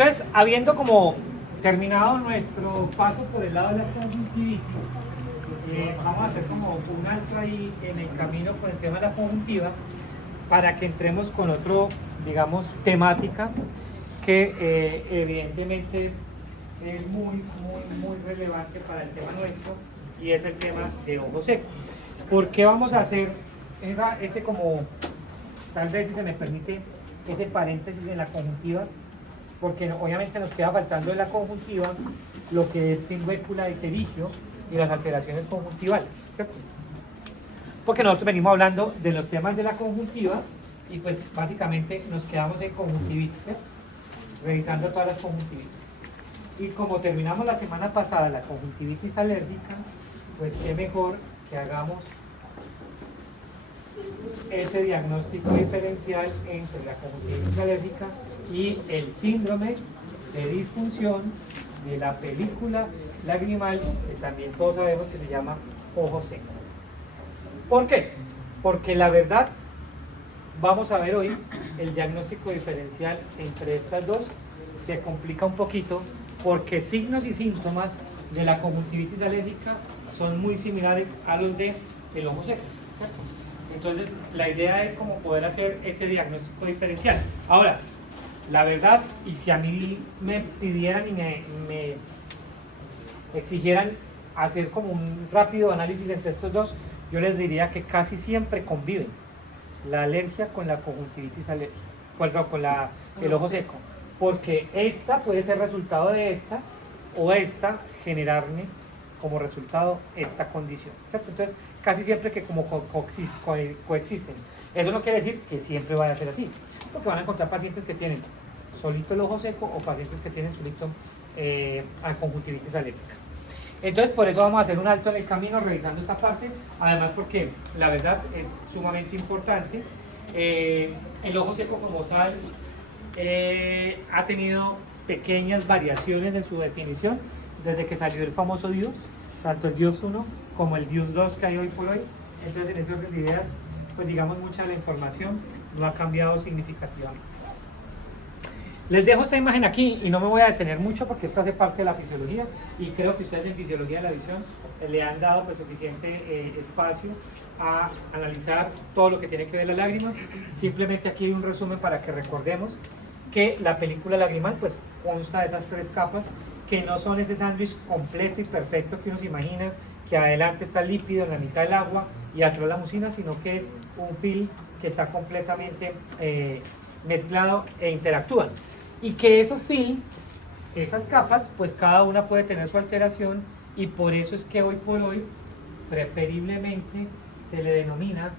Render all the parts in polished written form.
Entonces, habiendo como terminado nuestro paso por el lado de las conjuntivitis, vamos a hacer como un alto ahí en el camino con el tema de la conjuntiva para que entremos con otro, digamos, temática que evidentemente es muy relevante para el tema nuestro y es el tema de ojo seco. ¿Por qué vamos a hacer ese como, tal vez si se me permite, ese paréntesis en la conjuntiva? Porque obviamente nos queda faltando de la conjuntiva lo que es pingüécula de pterígio y las alteraciones conjuntivales, ¿cierto? Porque nosotros venimos hablando de los temas de la conjuntiva y pues básicamente nos quedamos en conjuntivitis, ¿cierto? Revisando todas las conjuntivitis. Y como terminamos la semana pasada la conjuntivitis alérgica, pues qué mejor que hagamos ese diagnóstico diferencial entre la conjuntivitis alérgica y el síndrome de disfunción de la película lagrimal, que también todos sabemos que se llama ojo seco. ¿Por qué? Porque la verdad, vamos a ver hoy el diagnóstico diferencial entre estas dos se complica un poquito porque signos y síntomas de la conjuntivitis alérgica son muy similares a los del ojo seco, ¿cierto? Entonces la idea es como poder hacer ese diagnóstico diferencial. Ahora, la verdad, y si a mí me pidieran y me exigieran hacer como un rápido análisis entre estos dos, yo les diría que casi siempre conviven la alergia con la conjuntivitis alérgica, con el ojo seco, porque esta puede ser resultado de esta o esta generarme como resultado esta condición, ¿cierto? Entonces casi siempre que como coexisten. Eso no quiere decir que siempre vaya a ser así, porque van a encontrar pacientes que tienen solito el ojo seco o pacientes que tienen solito conjuntivitis alérgica. Entonces por eso vamos a hacer un alto en el camino revisando esta parte, además porque la verdad es sumamente importante. El ojo seco como tal ha tenido pequeñas variaciones en su definición desde que salió el famoso DIUPS, tanto el DIUPS 1 como el DIUPS 2 que hay hoy por hoy. Entonces en ese orden de ideas, pues digamos mucha de la información no ha cambiado significativamente. Les dejo esta imagen aquí y no me voy a detener mucho porque esto hace parte de la fisiología y creo que ustedes en fisiología de la visión le han dado pues suficiente espacio a analizar todo lo que tiene que ver la lágrima. Simplemente aquí hay un resumen para que recordemos que la película lagrimal pues consta de esas tres capas que no son ese sándwich completo y perfecto que uno se imagina, que adelante está el lípido, en la mitad el agua y atrás la mucina, sino que es un film que está completamente mezclado e interactúan. Y que esos film, esas capas, pues cada una puede tener su alteración y por eso es que hoy por hoy preferiblemente se le denomina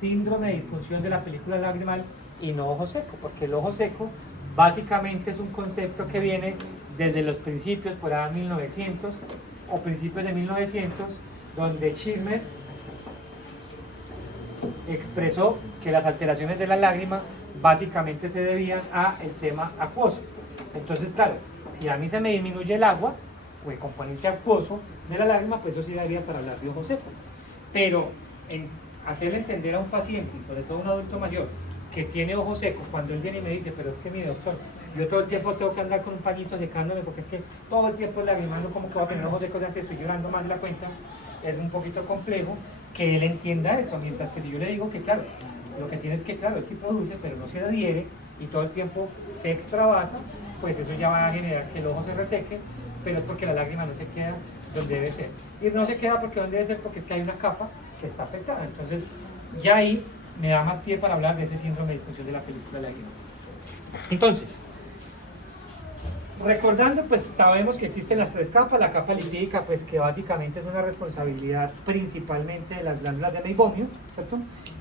síndrome de disfunción de la película lagrimal y no ojo seco, porque el ojo seco básicamente es un concepto que viene desde los principios, por allá en 1900 o principios de 1900, donde Schirmer expresó que las alteraciones de las lágrimas básicamente se debían al tema acuoso. Entonces, claro, si a mí se me disminuye el agua o el componente acuoso de la lágrima, pues eso sí daría para hablar de ojo seco. Pero en hacerle entender a un paciente, y sobre todo a un adulto mayor, que tiene ojo seco, cuando él viene y me dice, pero es que mi doctor, yo todo el tiempo tengo que andar con un pañito secándome porque es que todo el tiempo lagrimando, como que voy a tener ojo seco, ya que estoy llorando más de la cuenta, es un poquito complejo que él entienda eso, mientras que si yo le digo que claro, lo que tiene es que claro, él sí produce, pero no se adhiere y todo el tiempo se extravasa, pues eso ya va a generar que el ojo se reseque, pero es porque la lágrima no se queda donde debe ser. Y no se queda porque donde debe ser porque es que hay una capa que está afectada. Entonces, ya ahí me da más pie para hablar de ese síndrome de disfunción de la película lagrimal. Entonces, recordando, pues sabemos que existen las tres capas, la capa lipídica, pues que básicamente es una responsabilidad principalmente de las glándulas de Meibomian, ¿cierto?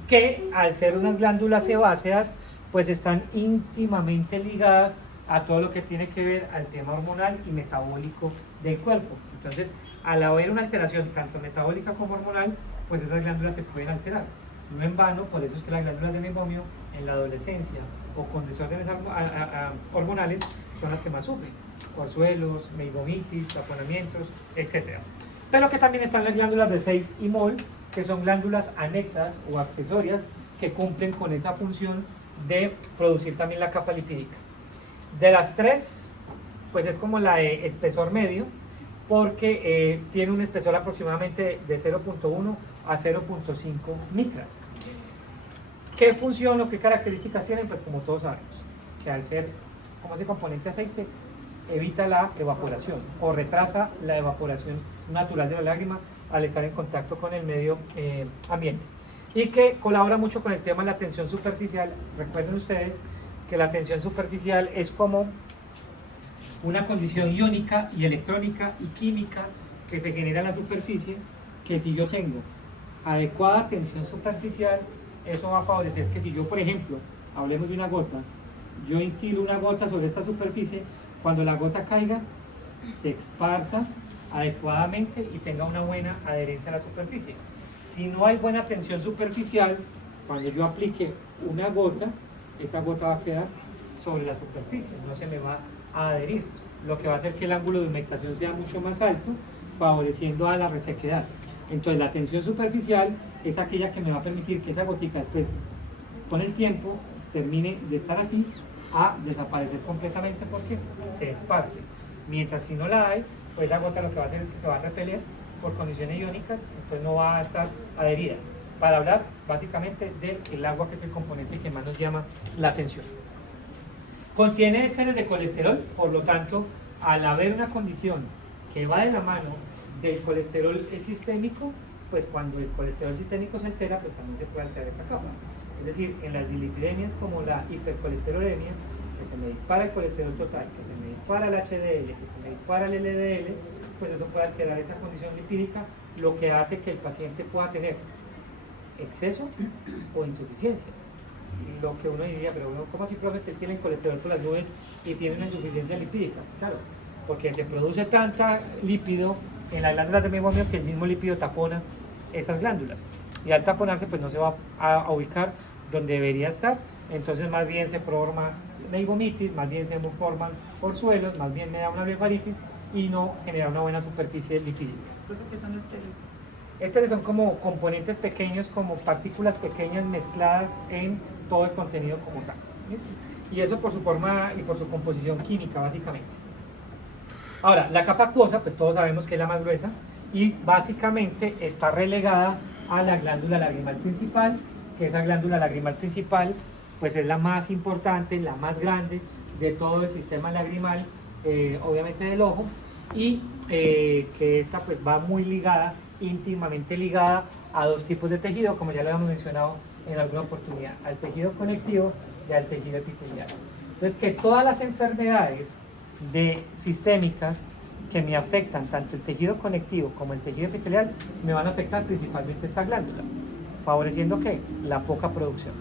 Que al ser unas glándulas sebáceas, pues están íntimamente ligadas a todo lo que tiene que ver al tema hormonal y metabólico del cuerpo. Entonces, al haber una alteración tanto metabólica como hormonal, pues esas glándulas se pueden alterar. No en vano, por eso es que las glándulas de Meibomio en la adolescencia o con desórdenes hormonales son las que más sufren. Orzuelos, meibomitis, taponamientos, etc. Pero que también están las glándulas de 6 y mol, que son glándulas anexas o accesorias que cumplen con esa función de producir también la capa lipídica. De las tres pues es como la de espesor medio, porque tiene un espesor aproximadamente de 0.1 a 0.5 micras. ¿Qué función o qué características tienen? Pues como todos sabemos, que al ser como ese componente aceite, evita la evaporación o retrasa la evaporación natural de la lágrima al estar en contacto con el medio ambiente. Y que colabora mucho con el tema de la tensión superficial. Recuerden ustedes que la tensión superficial es como una condición iónica y electrónica y química que se genera en la superficie, que si yo tengo adecuada tensión superficial, eso va a favorecer que si yo, por ejemplo, hablemos de una gota, yo instilo una gota sobre esta superficie, cuando la gota caiga, se esparza adecuadamente y tenga una buena adherencia a la superficie. Si no hay buena tensión superficial, cuando yo aplique una gota, esa gota va a quedar sobre la superficie, no se me va a adherir, lo que va a hacer que el ángulo de humectación sea mucho más alto, favoreciendo a la resequedad. Entonces la tensión superficial es aquella que me va a permitir que esa gotica después, con el tiempo, termine de estar así a desaparecer completamente porque se esparce. Mientras si no la hay, pues la gota lo que va a hacer es que se va a repeler por condiciones iónicas, entonces no va a estar adherida. Para hablar básicamente del agua, que es el componente que más nos llama la atención. Contiene ésteres de colesterol, por lo tanto, al haber una condición que va de la mano del colesterol sistémico, pues cuando el colesterol sistémico se altera, pues también se puede alterar esa capa. Es decir, en las dilipidemias como la hipercolesterolemia, que se me dispara el colesterol total, que se me dispara el HDL, que se me dispara el LDL, pues eso puede alterar esa condición lipídica, lo que hace que el paciente pueda tener exceso o insuficiencia. Y lo que uno diría, pero bueno, ¿cómo así, profe, que tiene colesterol por las nubes y tiene una insuficiencia lipídica? Pues claro, porque se produce tanta lípido en las glándulas de meiomio que el mismo lípido tapona esas glándulas. Y al taponarse, pues no se va a ubicar donde debería estar, entonces más bien se forma meibomitis, más bien se forman orzuelos, más bien me da una blefaritis y no genera una buena superficie lipídica. ¿Qué son ésteres? Ésteres son como componentes pequeños, como partículas pequeñas mezcladas en todo el contenido como tal. ¿Listo? Y eso por su forma y por su composición química, básicamente. Ahora, la capa acuosa, pues todos sabemos que es la más gruesa y básicamente está relegada a la glándula lagrimal principal, que esa glándula lagrimal principal pues es la más importante, la más grande de todo el sistema lagrimal, obviamente del ojo, y que esta pues va muy ligada, íntimamente ligada a dos tipos de tejido, como ya lo habíamos mencionado en alguna oportunidad, al tejido conectivo y al tejido epitelial. Entonces, que todas las enfermedades sistémicas que me afectan tanto el tejido conectivo como el tejido epitelial me van a afectar principalmente esta glándula, favoreciendo ¿qué? La poca producción.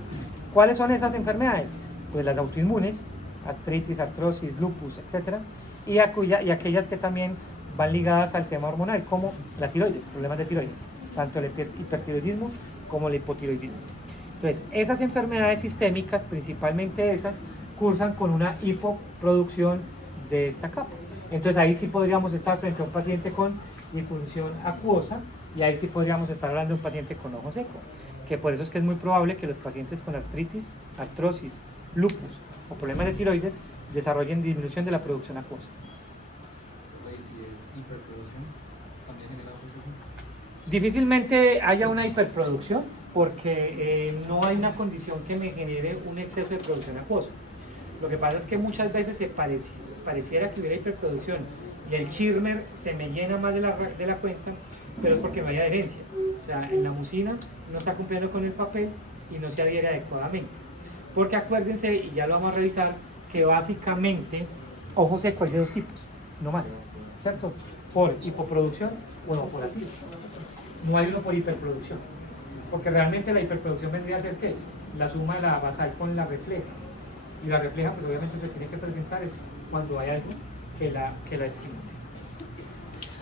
¿Cuáles son esas enfermedades? Pues las autoinmunes, artritis, artrosis, lupus, etc. Y aquellas que también van ligadas al tema hormonal, como la tiroides, problemas de tiroides, tanto el hipertiroidismo como el hipotiroidismo. Entonces, esas enfermedades sistémicas, principalmente esas, cursan con una hipoproducción de esta capa. Entonces ahí sí podríamos estar frente a un paciente con disfunción acuosa y ahí sí podríamos estar hablando de un paciente con ojo seco, que por eso es que es muy probable que los pacientes con artritis, artrosis, lupus o problemas de tiroides desarrollen disminución de la producción acuosa. Si es hiperproducción, ¿también genera ojo seco? Difícilmente haya una hiperproducción porque no hay una condición que me genere un exceso de producción acuosa. Lo que pasa es que muchas veces pareciera que hubiera hiperproducción y el Schirmer se me llena más de la cuenta, pero es porque no hay adherencia. O sea, en la mucina no está cumpliendo con el papel y no se adhiere adecuadamente. Porque acuérdense, y ya lo vamos a revisar, que básicamente ojo seco hay de dos tipos, no más, ¿cierto? Por hipoproducción o evaporativo. No hay uno por hiperproducción. Porque realmente la hiperproducción vendría a ser ¿qué? La suma de la basal con la refleja. Y la refleja, pues obviamente se tiene que presentar es cuando hay algo que la estimule.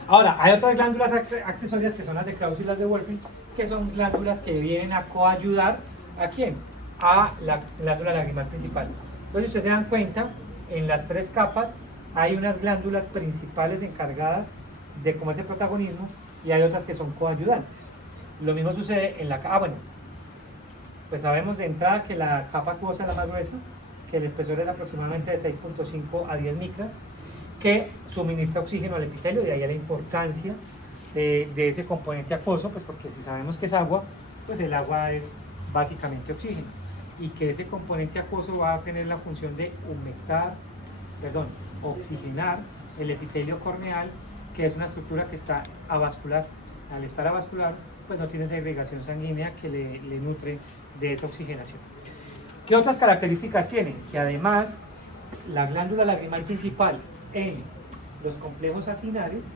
Ahora, hay otras glándulas accesorias que son las de Krauss y las de Wolfram, que son glándulas que vienen a coayudar ¿a quién? A la glándula lagrimal principal. Entonces, ustedes se dan cuenta, en las tres capas hay unas glándulas principales encargadas de como ese protagonismo y hay otras que son coayudantes. Lo mismo sucede en la capa. Bueno, pues sabemos de entrada que la capa acuosa es la más gruesa, que el espesor es aproximadamente de 6.5 a 10 micras, que suministra oxígeno al epitelio, de ahí la importancia de ese componente acuoso, pues porque si sabemos que es agua, pues el agua es básicamente oxígeno, y que ese componente acuoso va a tener la función de oxigenar el epitelio corneal, que es una estructura que está avascular. Al estar avascular, pues no tiene esa irrigación sanguínea que le nutre de esa oxigenación. ¿Qué otras características tiene? Que además la glándula lagrimal principal en los complejos acinares,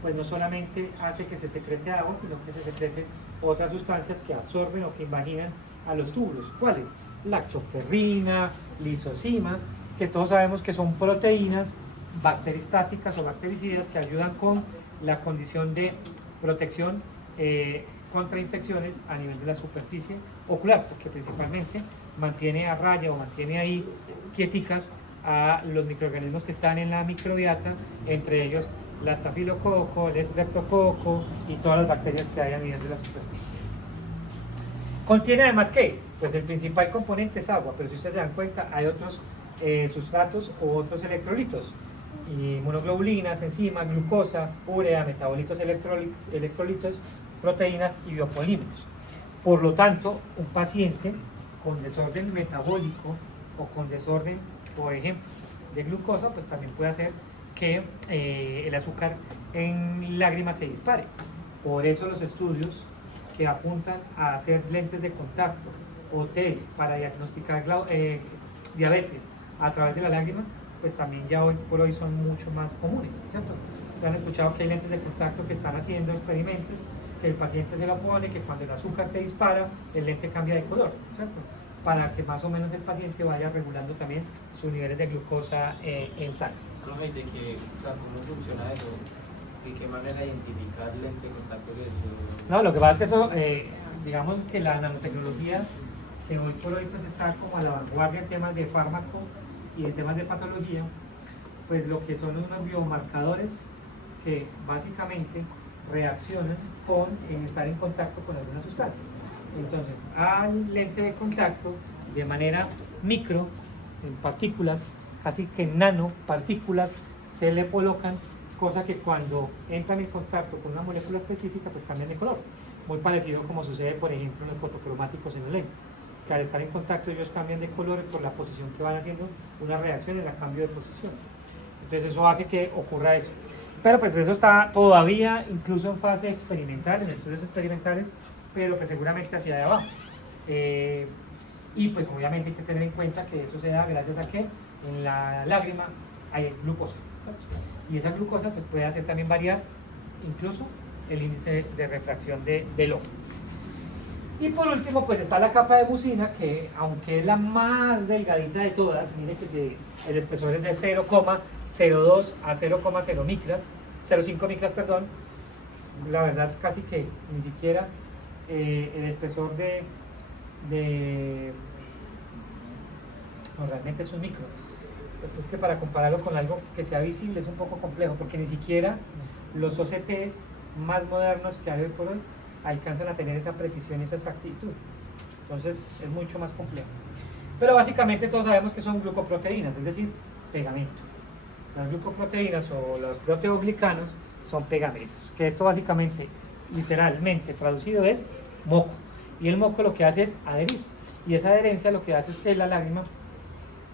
pues no solamente hace que se secrete agua, sino que se secreten otras sustancias que absorben o que invaginan a los túbulos. ¿Cuáles? Lactoferrina, lisozima, que todos sabemos que son proteínas bacteristáticas o bactericidas que ayudan con la condición de protección contra infecciones a nivel de la superficie ocular, porque principalmente mantiene a raya o mantiene ahí quieticas a los microorganismos que están en la microbiota, entre ellos la estafilococo, el estreptococo y todas las bacterias que hay a nivel de la superficie. Contiene además ¿qué? Pues el principal componente es agua, pero si ustedes se dan cuenta hay otros sustratos u otros electrolitos, inmunoglobulinas, enzimas, glucosa, urea, metabolitos electrolitos, proteínas y biopolímeros. Por lo tanto, un paciente con desorden metabólico o con desorden, por ejemplo, de glucosa, pues también puede hacer que el azúcar en lágrimas se dispare. Por eso los estudios que apuntan a hacer lentes de contacto o test para diagnosticar diabetes a través de la lágrima, pues también ya hoy por hoy son mucho más comunes, ¿cierto? Se han escuchado que hay lentes de contacto que están haciendo experimentos, que el paciente se lo pone, que cuando el azúcar se dispara, el lente cambia de color, ¿cierto? Para que más o menos el paciente vaya regulando también sus niveles de glucosa en sangre. Profe, ¿de qué, o sea, cómo funciona eso? ¿De qué manera identificar lente de contacto de eso? No, lo que pasa es que eso, digamos que la nanotecnología, que hoy por hoy pues está como a la vanguardia en temas de fármaco y en temas de patología, pues lo que son unos biomarcadores que básicamente reaccionan con estar en contacto con alguna sustancia. Entonces, al lente de contacto, de manera micro, en partículas, casi que nanopartículas, se le colocan cosas que cuando entran en contacto con una molécula específica, pues cambian de color. Muy parecido como sucede, por ejemplo, en los fotocromáticos en los lentes, que al estar en contacto ellos cambian de color por la posición que van haciendo, una reacción en el cambio de posición. Entonces eso hace que ocurra eso. Pero pues eso está todavía incluso en fase experimental, en estudios experimentales, pero que seguramente hacia de abajo. Y pues obviamente hay que tener en cuenta que eso se da gracias a que en la lágrima hay glucosa, ¿sabes? Y esa glucosa pues puede hacer también variar incluso el índice de refracción del ojo. Y por último pues está la capa de mucina, que aunque es la más delgadita de todas, mire que el espesor es de 0,02 a 0,0 micras, 0,5 micras, perdón, la verdad es casi que ni siquiera el espesor no, realmente es un micro. Pues es que para compararlo con algo que sea visible es un poco complejo, porque ni siquiera los OCTs más modernos que hay hoy por hoy alcanzan a tener esa precisión y esa exactitud. Entonces es mucho más complejo. Pero básicamente todos sabemos que son glucoproteínas, es decir, pegamento. Las glucoproteínas o los proteoglicanos son pegamentos, que esto básicamente, literalmente traducido, es moco. Y el moco lo que hace es adherir. Y esa adherencia lo que hace es que la lágrima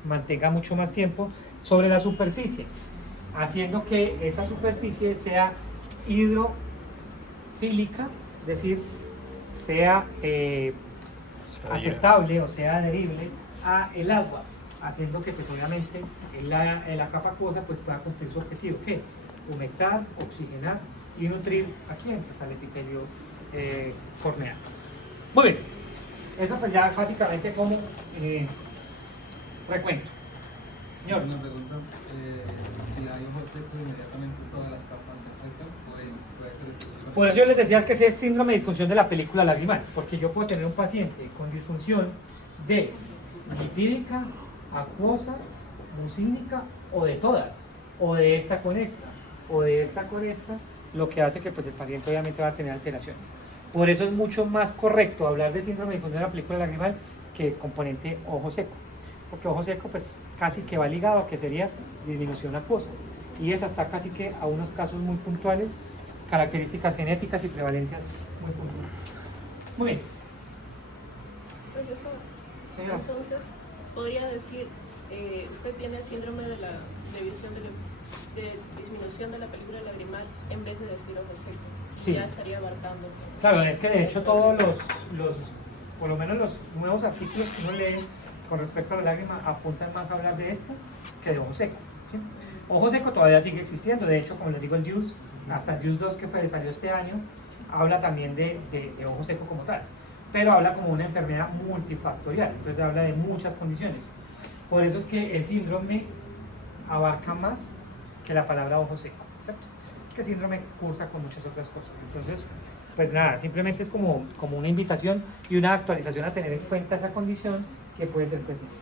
mantenga mucho más tiempo sobre la superficie, haciendo que esa superficie sea hidrofílica, es decir, sea aceptable o sea adherible a el agua, haciendo que pues obviamente la capa acuosa pues pueda cumplir su objetivo, que humectar, oxigenar y nutrir a quién, pues al epitelio corneal. Muy bien, eso pues ya básicamente como recuento. Señor. Una pregunta, si hay ojos secos inmediatamente todas las capas se afectan, puede ser el por eso yo les decía que ese es síndrome de disfunción de la película lagrimal, porque yo puedo tener un paciente con disfunción de lipídica, acuosa, mucínica o de todas, o de esta con esta, o de esta con esta, lo que hace que pues, el paciente obviamente va a tener alteraciones. Por eso es mucho más correcto hablar de síndrome de disfunción de la película lagrimal que componente ojo seco, porque ojo seco pues casi que va ligado a que sería disminución acuosa. y es hasta casi que a unos casos muy puntuales, características genéticas y prevalencias muy puntuales. Muy bien. Profesor, Señora. entonces podría decir, usted tiene síndrome de la de disminución de la película lagrimal en vez de decir ojo seco. Sí. Ya estaría abarcando. Claro, es que de hecho todos los por lo menos los nuevos artículos que uno lee con respecto a la lágrima apuntan más a hablar de esto que de ojo seco. ¿Sí? Ojo seco todavía sigue existiendo, de hecho, como les digo, el DIUS, hasta el DIUS 2 que salió este año, habla también de ojo seco como tal, pero habla como una enfermedad multifactorial, entonces habla de muchas condiciones. Por eso es que el síndrome abarca más que la palabra ojo seco, ¿cierto? Que el síndrome cursa con muchas otras cosas. Entonces, pues nada, simplemente es como una invitación y una actualización a tener en cuenta esa condición que puede ser presente.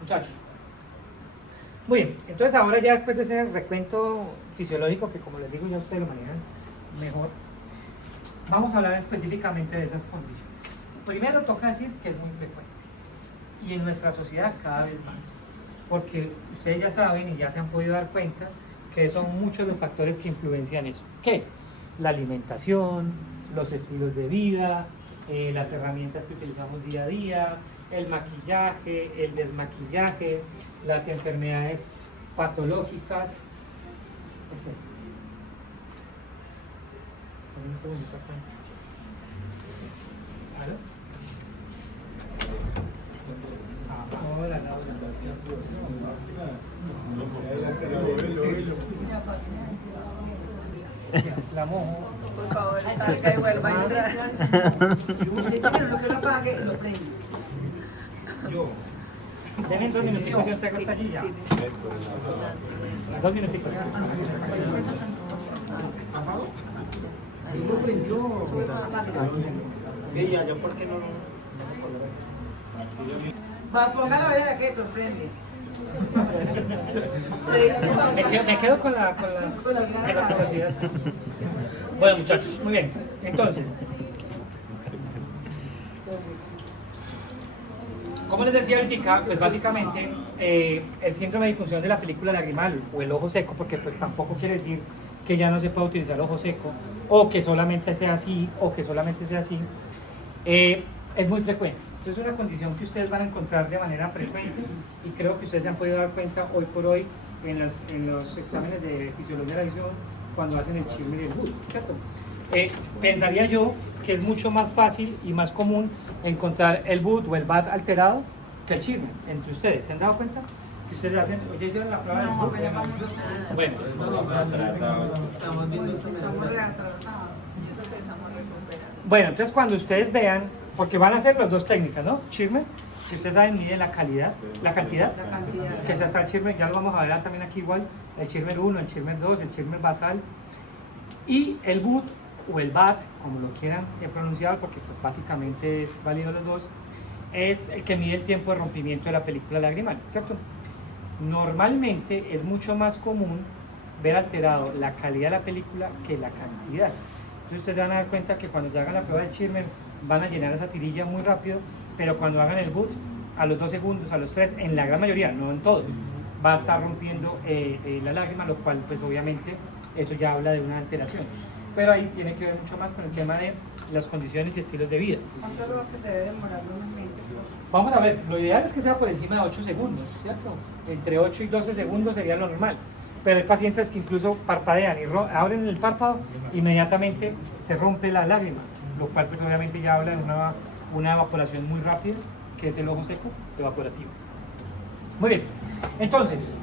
Muchachos. Muy bien, entonces ahora ya después de ese recuento fisiológico, que como les digo ya ustedes lo manejan mejor, vamos a hablar específicamente de esas condiciones. Primero toca decir que es muy frecuente y en nuestra sociedad cada vez más, porque ustedes ya saben y ya se han podido dar cuenta que son muchos los factores que influencian eso. ¿Qué? La alimentación, los estilos de vida, las herramientas que utilizamos día a día, el maquillaje, el desmaquillaje, las enfermedades patológicas, etc. Un segundito acá. ¿Aló? Hola, Laura. La mojo. Por favor, salga y vuelva a entrar. Dice que no lo apague y lo prende. Denme 2 minutitos, yo traigo esta allí ya. 2 minutitos. ¿Por qué no? Póngalo a ver a qué sorprende. Me quedo con la curiosidad. Bueno, muchachos, muy bien. Entonces, como les decía ahorita, pues básicamente el síndrome de disfunción de la película lagrimal o el ojo seco, porque pues tampoco quiere decir que ya no se pueda utilizar ojo seco o que solamente sea así o que solamente sea así, es muy frecuente. Entonces es una condición que ustedes van a encontrar de manera frecuente y creo que ustedes se han podido dar cuenta hoy por hoy en los exámenes de fisiología de la visión cuando hacen el Schirmer y el BUD, ¿cierto? Pensaría yo que es mucho más fácil y más común encontrar el BUD o el BAT alterado que el Schirmer entre ustedes. ¿Se han dado cuenta? Que ustedes hacen, ¿ya hicieron la prueba del BUD? Bueno, Estamos reatrasados. Y eso que estamos recuperando. bueno, entonces cuando ustedes vean, porque van a hacer las dos técnicas, ¿no? Schirmer, que ustedes saben, miden la calidad, la cantidad, que se está el Schirmer, ya lo vamos a ver también aquí igual, el Schirmer 1, el Schirmer 2, el Schirmer basal, y el BUD o el BAT, como lo quieran pronunciar, porque pues básicamente es válido los dos, es el que mide el tiempo de rompimiento de la película lagrimal, ¿cierto? Normalmente es mucho más común ver alterado la calidad de la película que la cantidad. Entonces ustedes se van a dar cuenta que cuando se hagan la prueba del Schirmer van a llenar esa tirilla muy rápido, pero cuando hagan el BUD, a los 2 segundos, a los 3, en la gran mayoría, no en todos, va a estar rompiendo la lágrima, lo cual pues obviamente eso ya habla de una alteración. Pero ahí tiene que ver mucho más con el tema de las condiciones y estilos de vida. ¿Cuánto es lo que se debe demorar normalmente? Vamos a ver, lo ideal es que sea por encima de 8 segundos, ¿cierto? Entre 8 y 12 segundos sería lo normal. Pero hay pacientes que incluso parpadean y abren el párpado, inmediatamente se rompe la lágrima, lo cual pues obviamente ya habla de una evaporación muy rápida, que es el ojo seco evaporativo. Muy bien, entonces,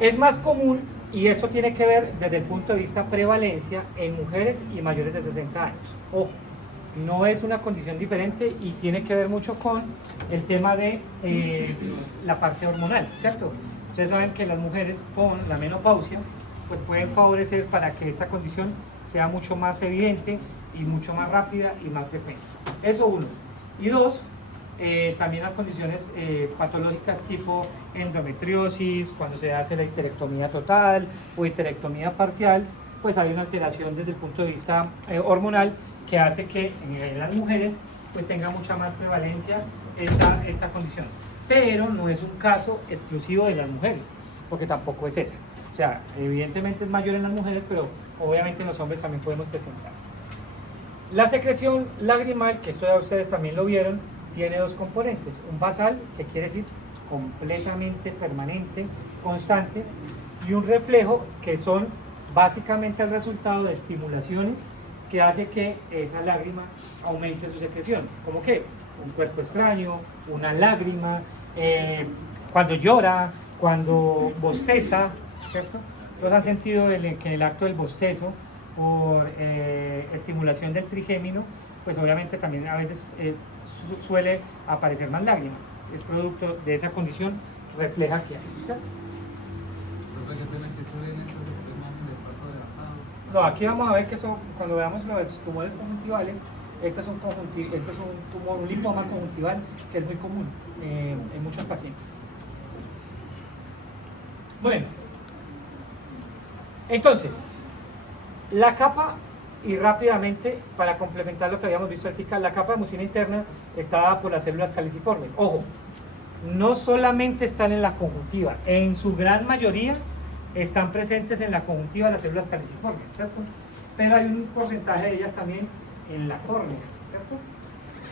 es más común, y esto tiene que ver desde el punto de vista prevalencia, en mujeres y mayores de 60 años. Ojo, no es una condición diferente y tiene que ver mucho con el tema de la parte hormonal, ¿cierto? Ustedes saben que las mujeres con la menopausia pues pueden favorecer para que esta condición sea mucho más evidente y mucho más rápida y más frecuente. Eso uno. Y dos, también las condiciones patológicas tipo endometriosis, cuando se hace la histerectomía total o histerectomía parcial, pues hay una alteración desde el punto de vista hormonal que hace que en las mujeres pues tenga mucha más prevalencia esta condición. Pero no es un caso exclusivo de las mujeres. porque tampoco es esa. O sea, evidentemente es mayor en las mujeres, pero obviamente en los hombres también podemos presentar. La secreción lagrimal, que esto ya ustedes también lo vieron, tiene dos componentes. Un basal, que quiere decir completamente permanente, constante, y un reflejo, que son básicamente el resultado de estimulaciones que hace que esa lágrima aumente su secreción. ¿Cómo qué? Un cuerpo extraño, una lágrima, cuando llora, cuando bosteza, ¿cierto? Todos han sentido que en el acto del bostezo, por estimulación del trigémino, pues obviamente también a veces suele aparecer más lágrima. Es producto de esa condición, refleja que hay. ¿Cierto? Profe, ¿qué tiene que ser en esta segunda imagen del párpado dilatado? No, aquí vamos a ver que son, cuando veamos los tumores conjuntivales, este es un tumor, un linfoma conjuntival que es muy común en muchos pacientes. Bueno, entonces, la capa, y rápidamente, para complementar lo que habíamos visto ahorita, la capa de mucina interna está dada por las células caliciformes. Ojo, no solamente están en la conjuntiva, en su gran mayoría están presentes en la conjuntiva las células caliciformes, ¿cierto? Pero hay un porcentaje de ellas también en la córnea, ¿cierto?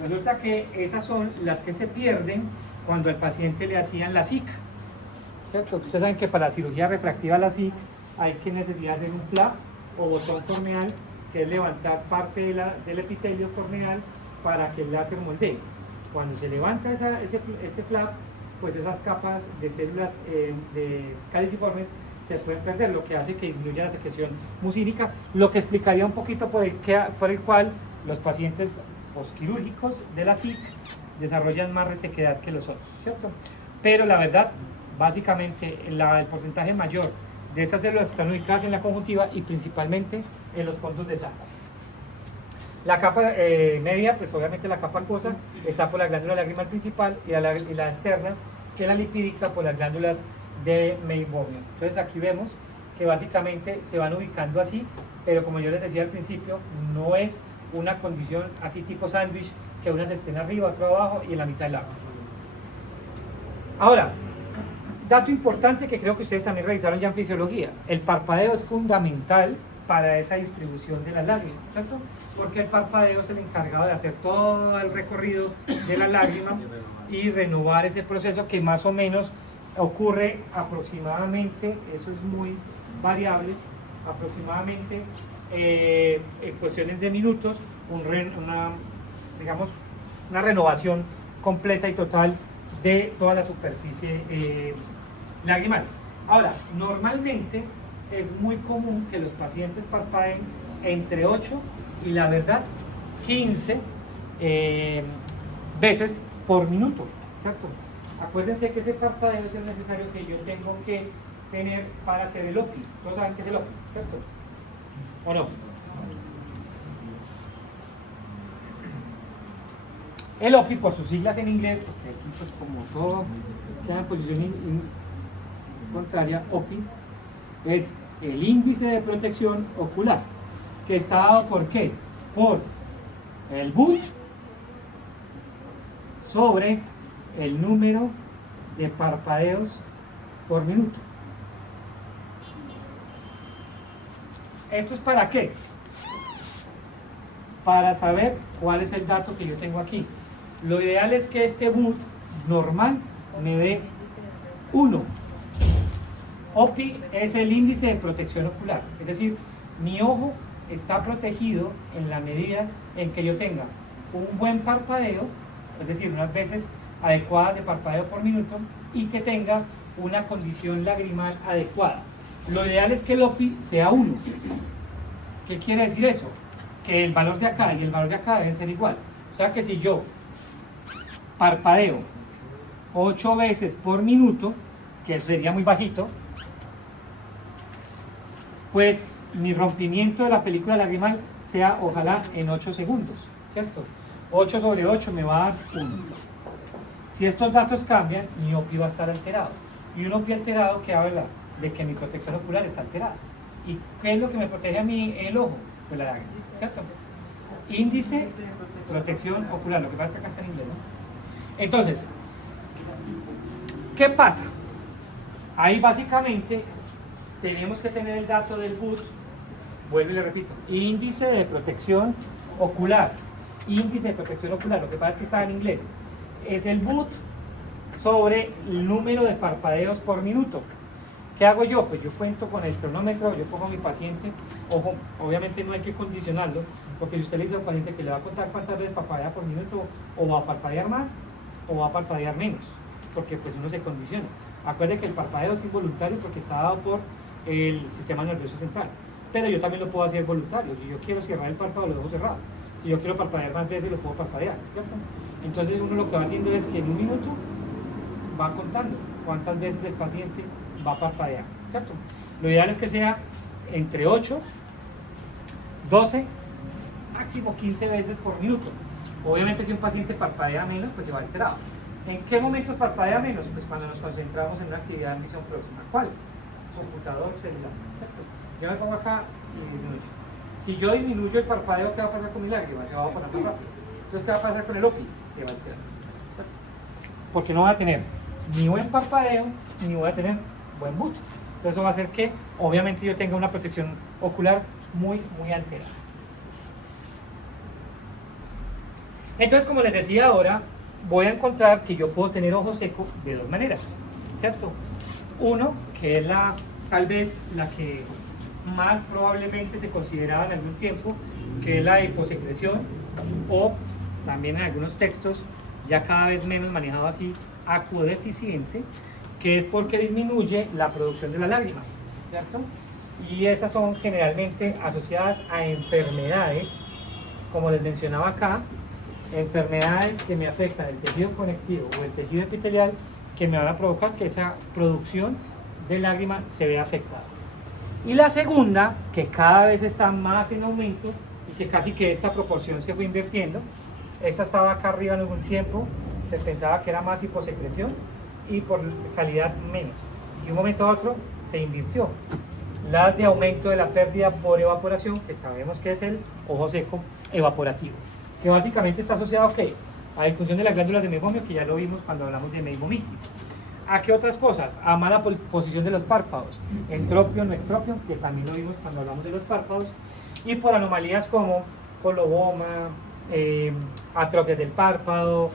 Resulta que esas son las que se pierden cuando al paciente le hacían la SIC, ¿cierto? Ustedes saben que para la cirugía refractiva la SIC hay que necesidad de hacer un flap o botón corneal, que es levantar parte del epitelio corneal para que el láser moldee. Cuando se levanta ese flap, pues esas capas de células de caliciformes se pueden perder, lo que hace que disminuya la secreción mucínica, lo que explicaría un poquito por el cual los pacientes posquirúrgicos de la SIC desarrollan más resequedad que los otros, ¿cierto? Pero la verdad, básicamente, el porcentaje mayor de esas células están ubicadas en la conjuntiva y principalmente en los fondos de saco. La capa media, pues obviamente la capa acuosa, está por la glándula lagrimal principal y la externa, que es la lipídica, por las glándulas de Meibomian. Entonces aquí vemos que básicamente se van ubicando así, pero como yo les decía al principio, no es una condición así tipo sándwich, que unas estén arriba, otras abajo y en la mitad del agua. Ahora, dato importante que creo que ustedes también revisaron ya en fisiología, el parpadeo es fundamental para esa distribución de la lágrima, ¿cierto? Porque el parpadeo es el encargado de hacer todo el recorrido de la lágrima y renovar ese proceso que más o menos ocurre aproximadamente, eso es muy variable, aproximadamente en cuestiones de minutos, una renovación completa y total de toda la superficie lagrimal. Ahora, normalmente es muy común que los pacientes parpadeen entre 8 y la verdad 15 veces por minuto, ¿cierto? Acuérdense que ese parpadeo es el necesario que yo tengo que tener para hacer el OPI. Todos saben qué es el OPI, ¿cierto? ¿O no? El OPI, por sus siglas en inglés, porque aquí pues como todo queda en posición contraria, OPI es el índice de protección ocular, que está dado por ¿qué? Por el BUT sobre el número de parpadeos por minuto. ¿Esto es para qué? Para saber cuál es el dato que yo tengo aquí. Lo ideal es que este BUT normal me dé 1. OPI es el índice de protección ocular, es decir, mi ojo está protegido en la medida en que yo tenga un buen parpadeo, es decir, unas veces adecuadas de parpadeo por minuto y que tenga una condición lagrimal adecuada. Lo ideal es que el OPI sea 1. ¿Qué quiere decir eso? Que el valor de acá y el valor de acá deben ser igual. O sea que si yo parpadeo 8 veces por minuto, que sería muy bajito, pues mi rompimiento de la película lagrimal sea ojalá en 8 segundos, ¿cierto? 8 sobre 8 me va a dar 1. Si estos datos cambian, mi OPI va a estar alterado. Y un OPI alterado que habla de que mi protección ocular está alterada. ¿Y qué es lo que me protege a mí el ojo? Pues la lágrima, ¿cierto? Índice de protección ocular, lo que pasa es que acá está en inglés, ¿no? Entonces, ¿qué pasa? Ahí básicamente tenemos que tener el dato del BUT, vuelvo y le repito, índice de protección ocular, índice de protección ocular, lo que pasa es que está en inglés, es el BUT sobre el número de parpadeos por minuto. ¿Qué hago yo? Pues yo cuento con el cronómetro, yo pongo a mi paciente, ojo, obviamente no hay que condicionarlo, porque si usted le dice a un paciente que le va a contar cuántas veces parpadea por minuto, o va a parpadear más, o va a parpadear menos, porque pues uno se condiciona. Acuerde que el parpadeo es involuntario porque está dado por el sistema nervioso central, pero yo también lo puedo hacer voluntario. Si yo quiero cerrar el párpado, lo dejo cerrado. Si yo quiero parpadear más veces, lo puedo parpadear, ¿cierto? Entonces uno lo que va haciendo es que en un minuto va contando cuántas veces el paciente va a parpadear, ¿cierto? Lo ideal es que sea entre 8, 12, máximo 15 veces por minuto. Obviamente si un paciente parpadea menos, pues se va alterado. ¿En qué momentos parpadea menos? Pues cuando nos concentramos en una actividad en visión próxima. ¿Cuál? Computador celular, ¿cierto? Yo me pongo acá y disminuyo. Si yo disminuyo el parpadeo, ¿qué va a pasar con mi lágrima? Se va a poner más rápido. Entonces, ¿qué va a pasar con el OPI? Se va a alterar, ¿cierto? Porque no va a tener ni buen parpadeo, ni voy a tener buen BUT. Entonces eso va a hacer que obviamente yo tenga una protección ocular muy alterada. Entonces, como les decía ahora, voy a encontrar que yo puedo tener ojo seco de dos maneras, ¿cierto? Uno, que es tal vez la que más probablemente se consideraba en algún tiempo, que es la hiposecreción, o también en algunos textos ya cada vez menos manejado así, acuodeficiente, que es porque disminuye la producción de la lágrima, ¿cierto? Y esas son generalmente asociadas a enfermedades, como les mencionaba acá, enfermedades que me afectan el tejido conectivo o el tejido epitelial, que me van a provocar que esa producción de lágrima se vea afectada. Y la segunda, que cada vez está más en aumento y que casi que esta proporción se fue invirtiendo, esta estaba acá arriba en algún tiempo, se pensaba que era más hiposecreción y por calidad menos. Y de un momento a otro se invirtió. La de aumento de la pérdida por evaporación, que sabemos que es el ojo seco evaporativo, que básicamente está asociado a la disfunción de las glándulas de meibomio, que ya lo vimos cuando hablamos de meibomitis. ¿A qué otras cosas? A mala posición de los párpados, entropio, no entropio, que también lo vimos cuando hablamos de los párpados, y por anomalías como coloboma, atrofias del párpado,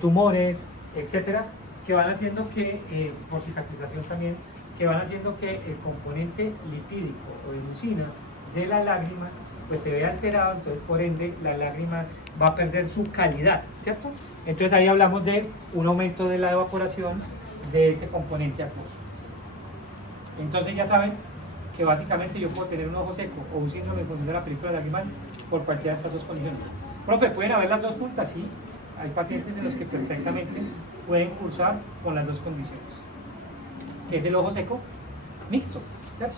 tumores, etcétera, que van haciendo que, por cicatrización también, que van haciendo que el componente lipídico o de mucina de la lágrima pues se vea alterado, entonces por ende la lágrima va a perder su calidad, ¿cierto? Entonces ahí hablamos de un aumento de la evaporación de ese componente acuoso. Entonces ya saben que básicamente yo puedo tener un ojo seco o un síndrome de función de la película lagrimal por cualquiera de estas dos condiciones. Profe, ¿pueden haber las dos puntas? Sí, hay pacientes en los que perfectamente pueden cursar con las dos condiciones, que es el ojo seco mixto, ¿cierto?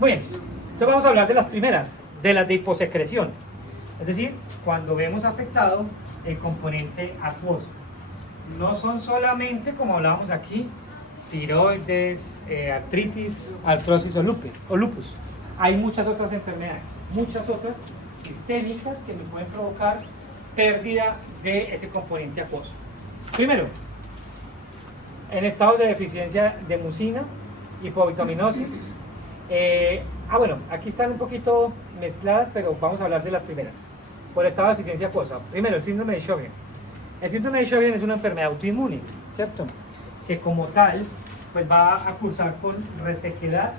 Muy bien, entonces vamos a hablar de las primeras, de las de hiposecreción, es decir, cuando vemos afectado el componente acuoso. No son solamente, como hablábamos aquí, tiroides, artritis, artrosis o lupus. Hay muchas otras enfermedades, muchas otras sistémicas que me pueden provocar pérdida de ese componente acuoso. Primero, en estado de deficiencia de mucina, hipovitaminosis. Bueno, aquí están un poquito mezcladas, pero vamos a hablar de las primeras. Por estado de deficiencia acuosa. Primero, el síndrome de Sjögren. El síndrome de Sjögren es una enfermedad autoinmune, ¿cierto? Que como tal, pues va a cursar con resequedad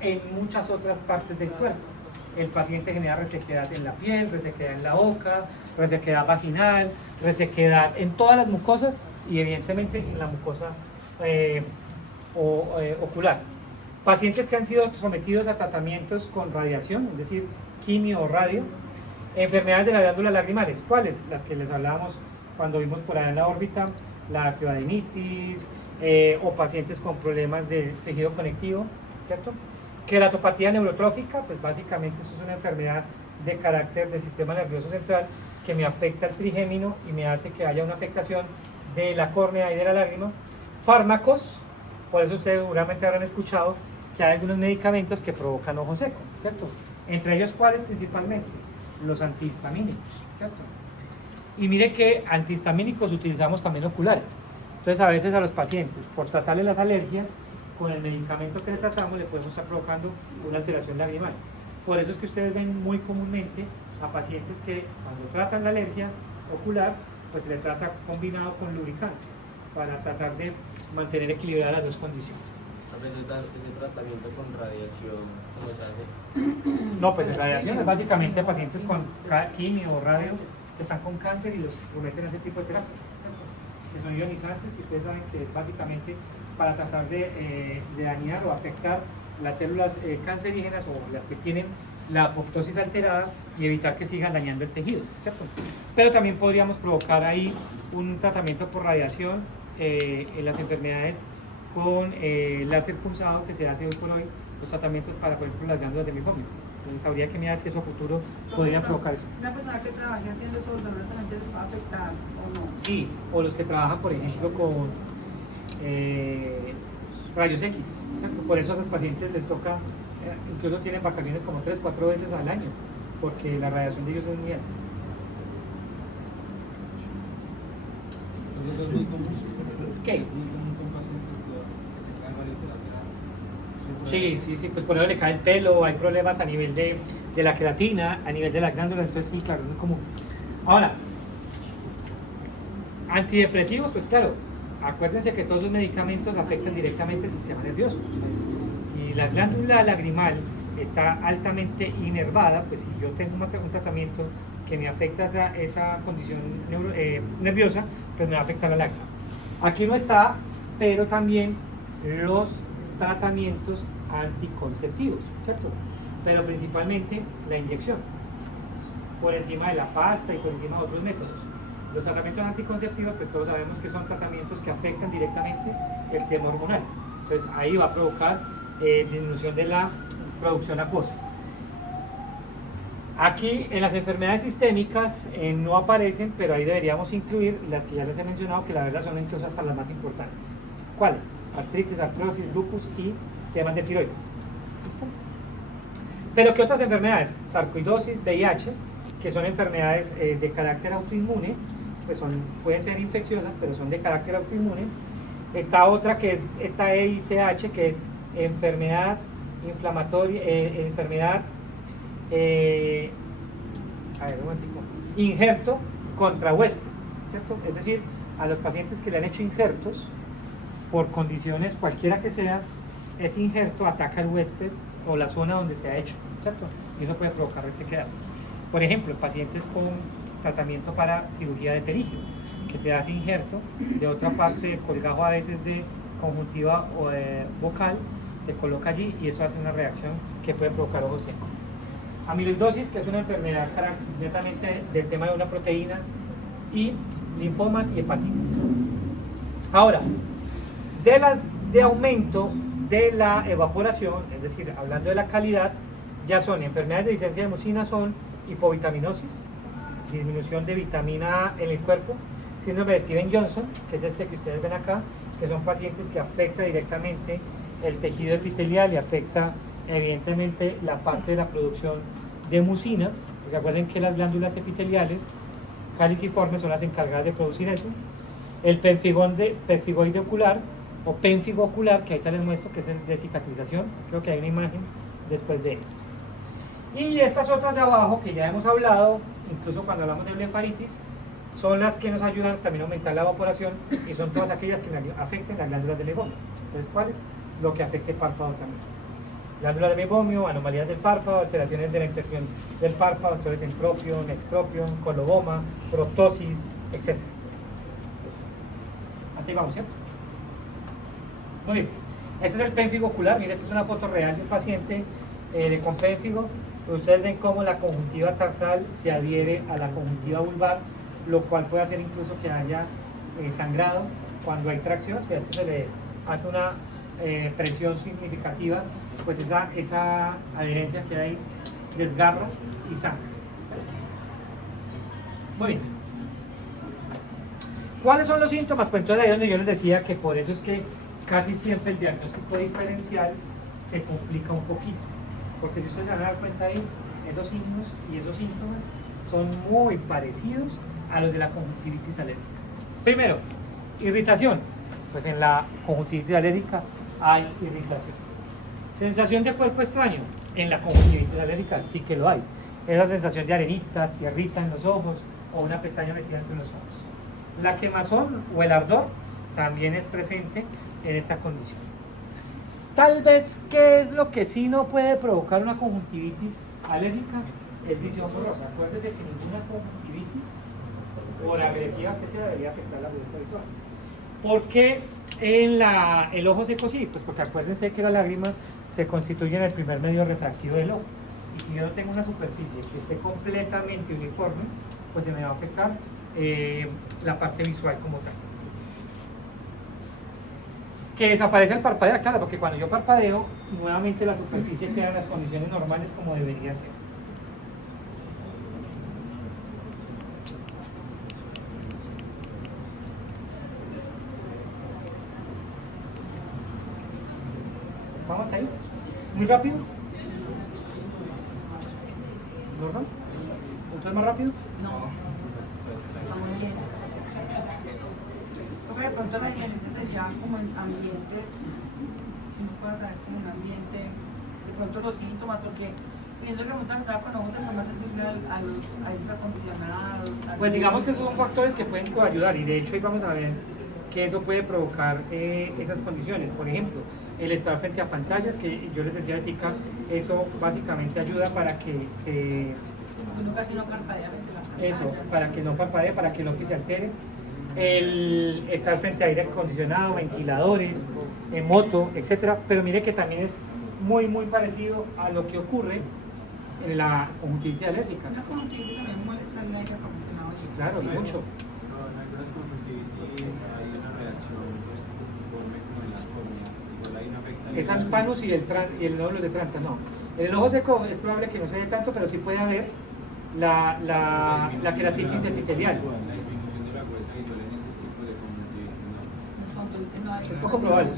en muchas otras partes del cuerpo. El paciente genera resequedad en la piel, resequedad en la boca, resequedad vaginal, resequedad en todas las mucosas y evidentemente en la mucosa ocular. Pacientes que han sido sometidos a tratamientos con radiación, es decir, quimio o radio. Enfermedades de las glándulas lagrimales, ¿cuáles? Las que les hablábamos cuando vimos por allá en la órbita, la acroadenitis, o pacientes con problemas de tejido conectivo, ¿cierto? Queratopatía neurotrófica, pues básicamente esto es una enfermedad de carácter del sistema nervioso central que me afecta el trigémino y me hace que haya una afectación de la córnea y de la lágrima. Fármacos, por eso ustedes seguramente habrán escuchado que hay algunos medicamentos que provocan ojo seco, ¿cierto? Entre ellos, ¿cuáles principalmente? Los antihistamínicos, ¿cierto? Y mire que antihistamínicos utilizamos también oculares. Entonces a veces a los pacientes, por tratarle las alergias, con el medicamento que le tratamos le podemos estar provocando una alteración lagrimal. Por eso es que ustedes ven muy comúnmente a pacientes que cuando tratan la alergia ocular, pues se le trata combinado con lubricante para tratar de mantener equilibradas las dos condiciones. Ese tratamiento con radiación, ¿cómo se hace? No, pues la radiación es básicamente pacientes con quimio o radio que están con cáncer y los someten a ese tipo de terapias, que son ionizantes, que ustedes saben que es básicamente para tratar de dañar o afectar las células cancerígenas o las que tienen la apoptosis alterada y evitar que sigan dañando el tejido, ¿cierto? Pero también podríamos provocar ahí un tratamiento por radiación en las enfermedades con láser pulsado que se hace hoy por hoy, los tratamientos para, por ejemplo, las glándulas de mecomio. Entonces habría que mirar si eso a futuro podría provocar eso. Una persona que trabaje haciendo soldadura también se les va a afectar o no. Sí, o los que trabajan, por ejemplo, con rayos X, ¿cierto? Por eso a los pacientes les toca, incluso tienen vacaciones como 3-4 veces al año, porque la radiación de ellos es muy alta. Eso es muy común. ¿Qué? Muy común con pacientes que traen radioterapia. Sí, pues por eso le cae el pelo, hay problemas a nivel de la queratina, a nivel de las glándulas, entonces sí, claro, es muy común. Ahora, antidepresivos, pues claro, acuérdense que todos los medicamentos afectan directamente el sistema nervioso. Entonces, si la glándula lagrimal está altamente inervada, pues si yo tengo un tratamiento que me afecta esa condición nerviosa, pues me va a afectar la lágrima. Aquí no está, pero también los tratamientos anticonceptivos, ¿cierto? Pero principalmente la inyección, por encima de la pasta y por encima de otros métodos. Los tratamientos anticonceptivos, pues todos sabemos que son tratamientos que afectan directamente el tema hormonal. Entonces ahí va a provocar disminución de la producción acuosa. Aquí en las enfermedades sistémicas no aparecen, pero ahí deberíamos incluir las que ya les he mencionado, que la verdad son incluso hasta las más importantes. ¿Cuáles? Artritis, artrosis, lupus y temas de tiroides. ¿Listo? Pero ¿qué otras enfermedades? Sarcoidosis, VIH, que son enfermedades de carácter autoinmune, pues pueden ser infecciosas, pero son de carácter autoinmune. Esta otra que es esta EICH, que es enfermedad inflamatoria, injerto contra huésped, ¿cierto? Es decir, a los pacientes que le han hecho injertos, por condiciones cualquiera que sea, ese injerto ataca al huésped o la zona donde se ha hecho, ¿cierto? Y eso puede provocar resequedad. Por ejemplo, pacientes con tratamiento para cirugía de pterígio, que se hace injerto de otra parte del colgajo, a veces de conjuntiva o vocal, se coloca allí y eso hace una reacción que puede provocar ojo seco. Amiloidosis, que es una enfermedad netamente del tema de una proteína, y linfomas y hepatitis. Ahora, de aumento de la evaporación, es decir, hablando de la calidad, ya son enfermedades de deficiencia de mucina, son hipovitaminosis, disminución de vitamina A en el cuerpo, síndrome de Stevens-Johnson, que es este que ustedes ven acá, que son pacientes que afecta directamente el tejido epitelial y afecta evidentemente la parte de la producción de mucina, porque acuerden que las glándulas epiteliales caliciformes son las encargadas de producir eso. El pemfigoide ocular o pénfigo ocular, que ahorita les muestro que es el de cicatrización, creo que hay una imagen después de esto. Y estas otras de abajo que ya hemos hablado, incluso cuando hablamos de blefaritis, son las que nos ayudan también a aumentar la evaporación y son todas aquellas que afecten las glándulas del mebomio. Entonces, ¿cuáles? Lo que afecte el párpado también. Glándulas de mebomio, anomalías del párpado, alteraciones de la impresión del párpado, entonces entropion, ectropion, coloboma, proptosis, etc. Así vamos, ¿cierto? Muy bien. Este es el pénfigo ocular. Miren, esta es una foto real de un paciente con pénfigos. Ustedes ven cómo la conjuntiva tarsal se adhiere a la conjuntiva vulvar, lo cual puede hacer incluso que haya sangrado cuando hay tracción. Si a este se le hace una presión significativa, pues esa adherencia que hay desgarra y sangra. Muy bien. ¿Cuáles son los síntomas? Pues entonces ahí es donde yo les decía que por eso es que casi siempre el diagnóstico diferencial se complica un poquito, porque si ustedes se van a dar cuenta ahí, esos signos y esos síntomas son muy parecidos a los de la conjuntivitis alérgica. Primero, irritación. Pues en la conjuntivitis alérgica hay irritación. Sensación de cuerpo extraño, en la conjuntivitis alérgica sí que lo hay. Esa sensación de arenita, tierrita en los ojos o una pestaña metida entre los ojos. La quemazón o el ardor también es presente en esta condición. Tal vez, ¿qué es lo que sí no puede provocar una conjuntivitis alérgica? Es visión borrosa. Acuérdese que ninguna conjuntivitis, por agresiva que sea, debería afectar la agudeza visual. ¿Por qué en el ojo seco sí? Pues porque acuérdense que la lágrima se constituye en el primer medio refractivo del ojo. Y si yo no tengo una superficie que esté completamente uniforme, pues se me va a afectar la parte visual como tal. Que desaparece el parpadeo, claro, porque cuando yo parpadeo, nuevamente la superficie queda en las condiciones normales como debería ser. Vamos ahí. Muy rápido. ¿Normal? ¿Entonces más rápido? No. Está muy bien. Porque de pronto la diferencia es ya como en ambientes, no puedo saber como un ambiente, de pronto los síntomas, porque pienso que muchas personas con ojos son más sensibles a los aires acondicionados. Pues digamos que esos son factores que pueden coayudar y de hecho hoy vamos a ver que eso puede provocar esas condiciones. Por ejemplo, el estar frente a pantallas, que yo les decía a Tica, eso básicamente ayuda para que se... Uno casi no parpadea frente a la pantalla. Eso, para que no parpadee, para que no se altere. El estar frente a aire acondicionado, ventiladores, en moto, etcétera. Pero mire que también es muy parecido a lo que ocurre en la conjuntivitis alérgica. Una conjuntivitis también molesta el aire acondicionado. Sí, claro, y mucho. En algunas conjuntivitis hay una reacción pues, conforme como en la córnea. Igual hay una afectación. Es al panos y el nódulo de Tranta, no. En el ojo seco es probable que no se dé tanto, pero sí puede haber la queratitis epitelial. La disminución de la fuerza visual en esos tipos de conjuntivitis, no. Las conjuntivitis no hay. Es poco probable.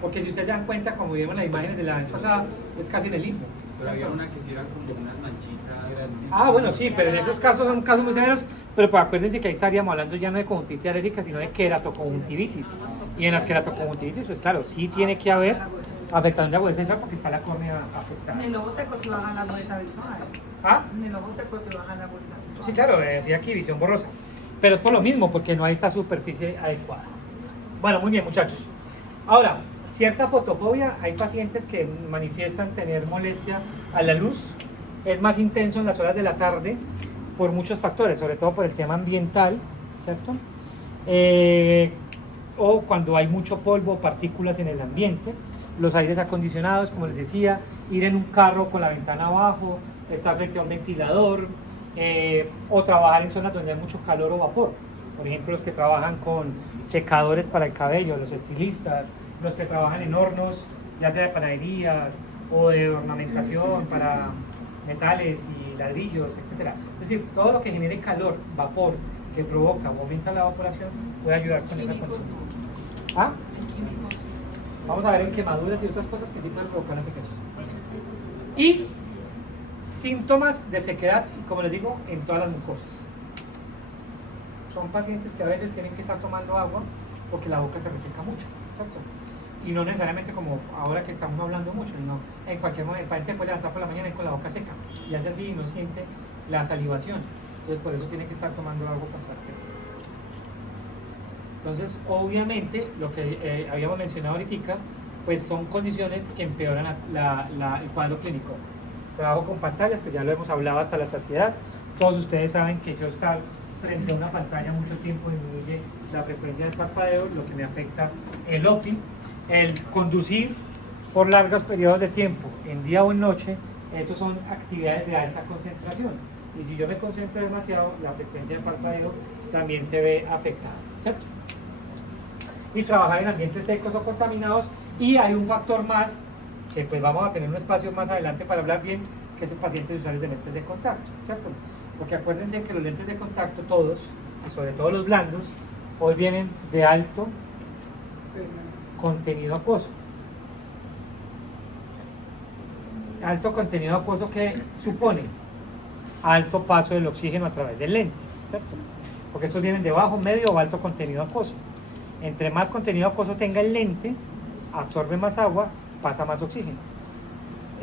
Porque si ustedes se dan cuenta, como vimos en las imágenes de la vez pasada, es casi en el limbo. Pero había una que sí era como unas manchitas. Ah, bueno, sí, pero en esos casos son casos muy severos. Pero pues acuérdense que ahí estaríamos hablando ya no de conjuntivitis alérgica, sino de queratoconjuntivitis. Y en las queratoconjuntivitis, pues claro, sí tiene que haber afectación de agudeza visual porque está la córnea afectada. En el ojo seco se baja la agudeza visual. ¿Ah? En el ojo seco se baja la agudeza visual. Sí, claro, decía aquí visión borrosa. Pero es por lo mismo, porque no hay esta superficie adecuada. Bueno, muy bien, muchachos. Ahora, cierta fotofobia, hay pacientes que manifiestan tener molestia a la luz. Es más intenso en las horas de la tarde por muchos factores, sobre todo por el tema ambiental, ¿cierto? O cuando hay mucho polvo o partículas en el ambiente, los aires acondicionados, como les decía, ir en un carro con la ventana abajo, estar frente a un ventilador, o trabajar en zonas donde hay mucho calor o vapor. Por ejemplo, los que trabajan con secadores para el cabello, los estilistas, los que trabajan en hornos, ya sea de panaderías o de ornamentación para metales y ladrillos, etc. Es decir, todo lo que genere calor, vapor, que provoca o aumenta la evaporación, puede ayudar con esa condición. ¿Ah? Vamos a ver en quemaduras y otras cosas que sí pueden provocar la sequedad. Y síntomas de sequedad, como les digo, en todas las mucosas. Son pacientes que a veces tienen que estar tomando agua porque la boca se reseca mucho, ¿cierto? Y no necesariamente como ahora que estamos hablando mucho, sino en cualquier momento el paciente puede levantar por la mañana y con la boca seca y hace así y no siente la salivación. Entonces por eso tiene que estar tomando agua constantemente. Entonces obviamente lo que habíamos mencionado ahorita, pues son condiciones que empeoran el cuadro clínico. Trabajo con pantallas, pues ya lo hemos hablado hasta la saciedad. Todos ustedes saben que yo estar frente a una pantalla mucho tiempo disminuye la frecuencia del parpadeo, lo que me afecta el OPI. El conducir por largos periodos de tiempo, en día o en noche, eso son actividades de alta concentración. Y si yo me concentro demasiado, la frecuencia del parpadeo también se ve afectada, ¿cierto? Y trabajar en ambientes secos o contaminados. Y hay un factor más, que pues vamos a tener un espacio más adelante para hablar bien, que es el paciente de usuarios de lentes de contacto, ¿cierto? Porque acuérdense que los lentes de contacto, todos, y sobre todo los blandos, hoy vienen de alto contenido acuoso. Alto contenido acuoso que supone alto paso del oxígeno a través del lente, ¿cierto? Porque estos vienen de bajo, medio o alto contenido acuoso. Entre más contenido acuoso tenga el lente, absorbe más agua, pasa más oxígeno.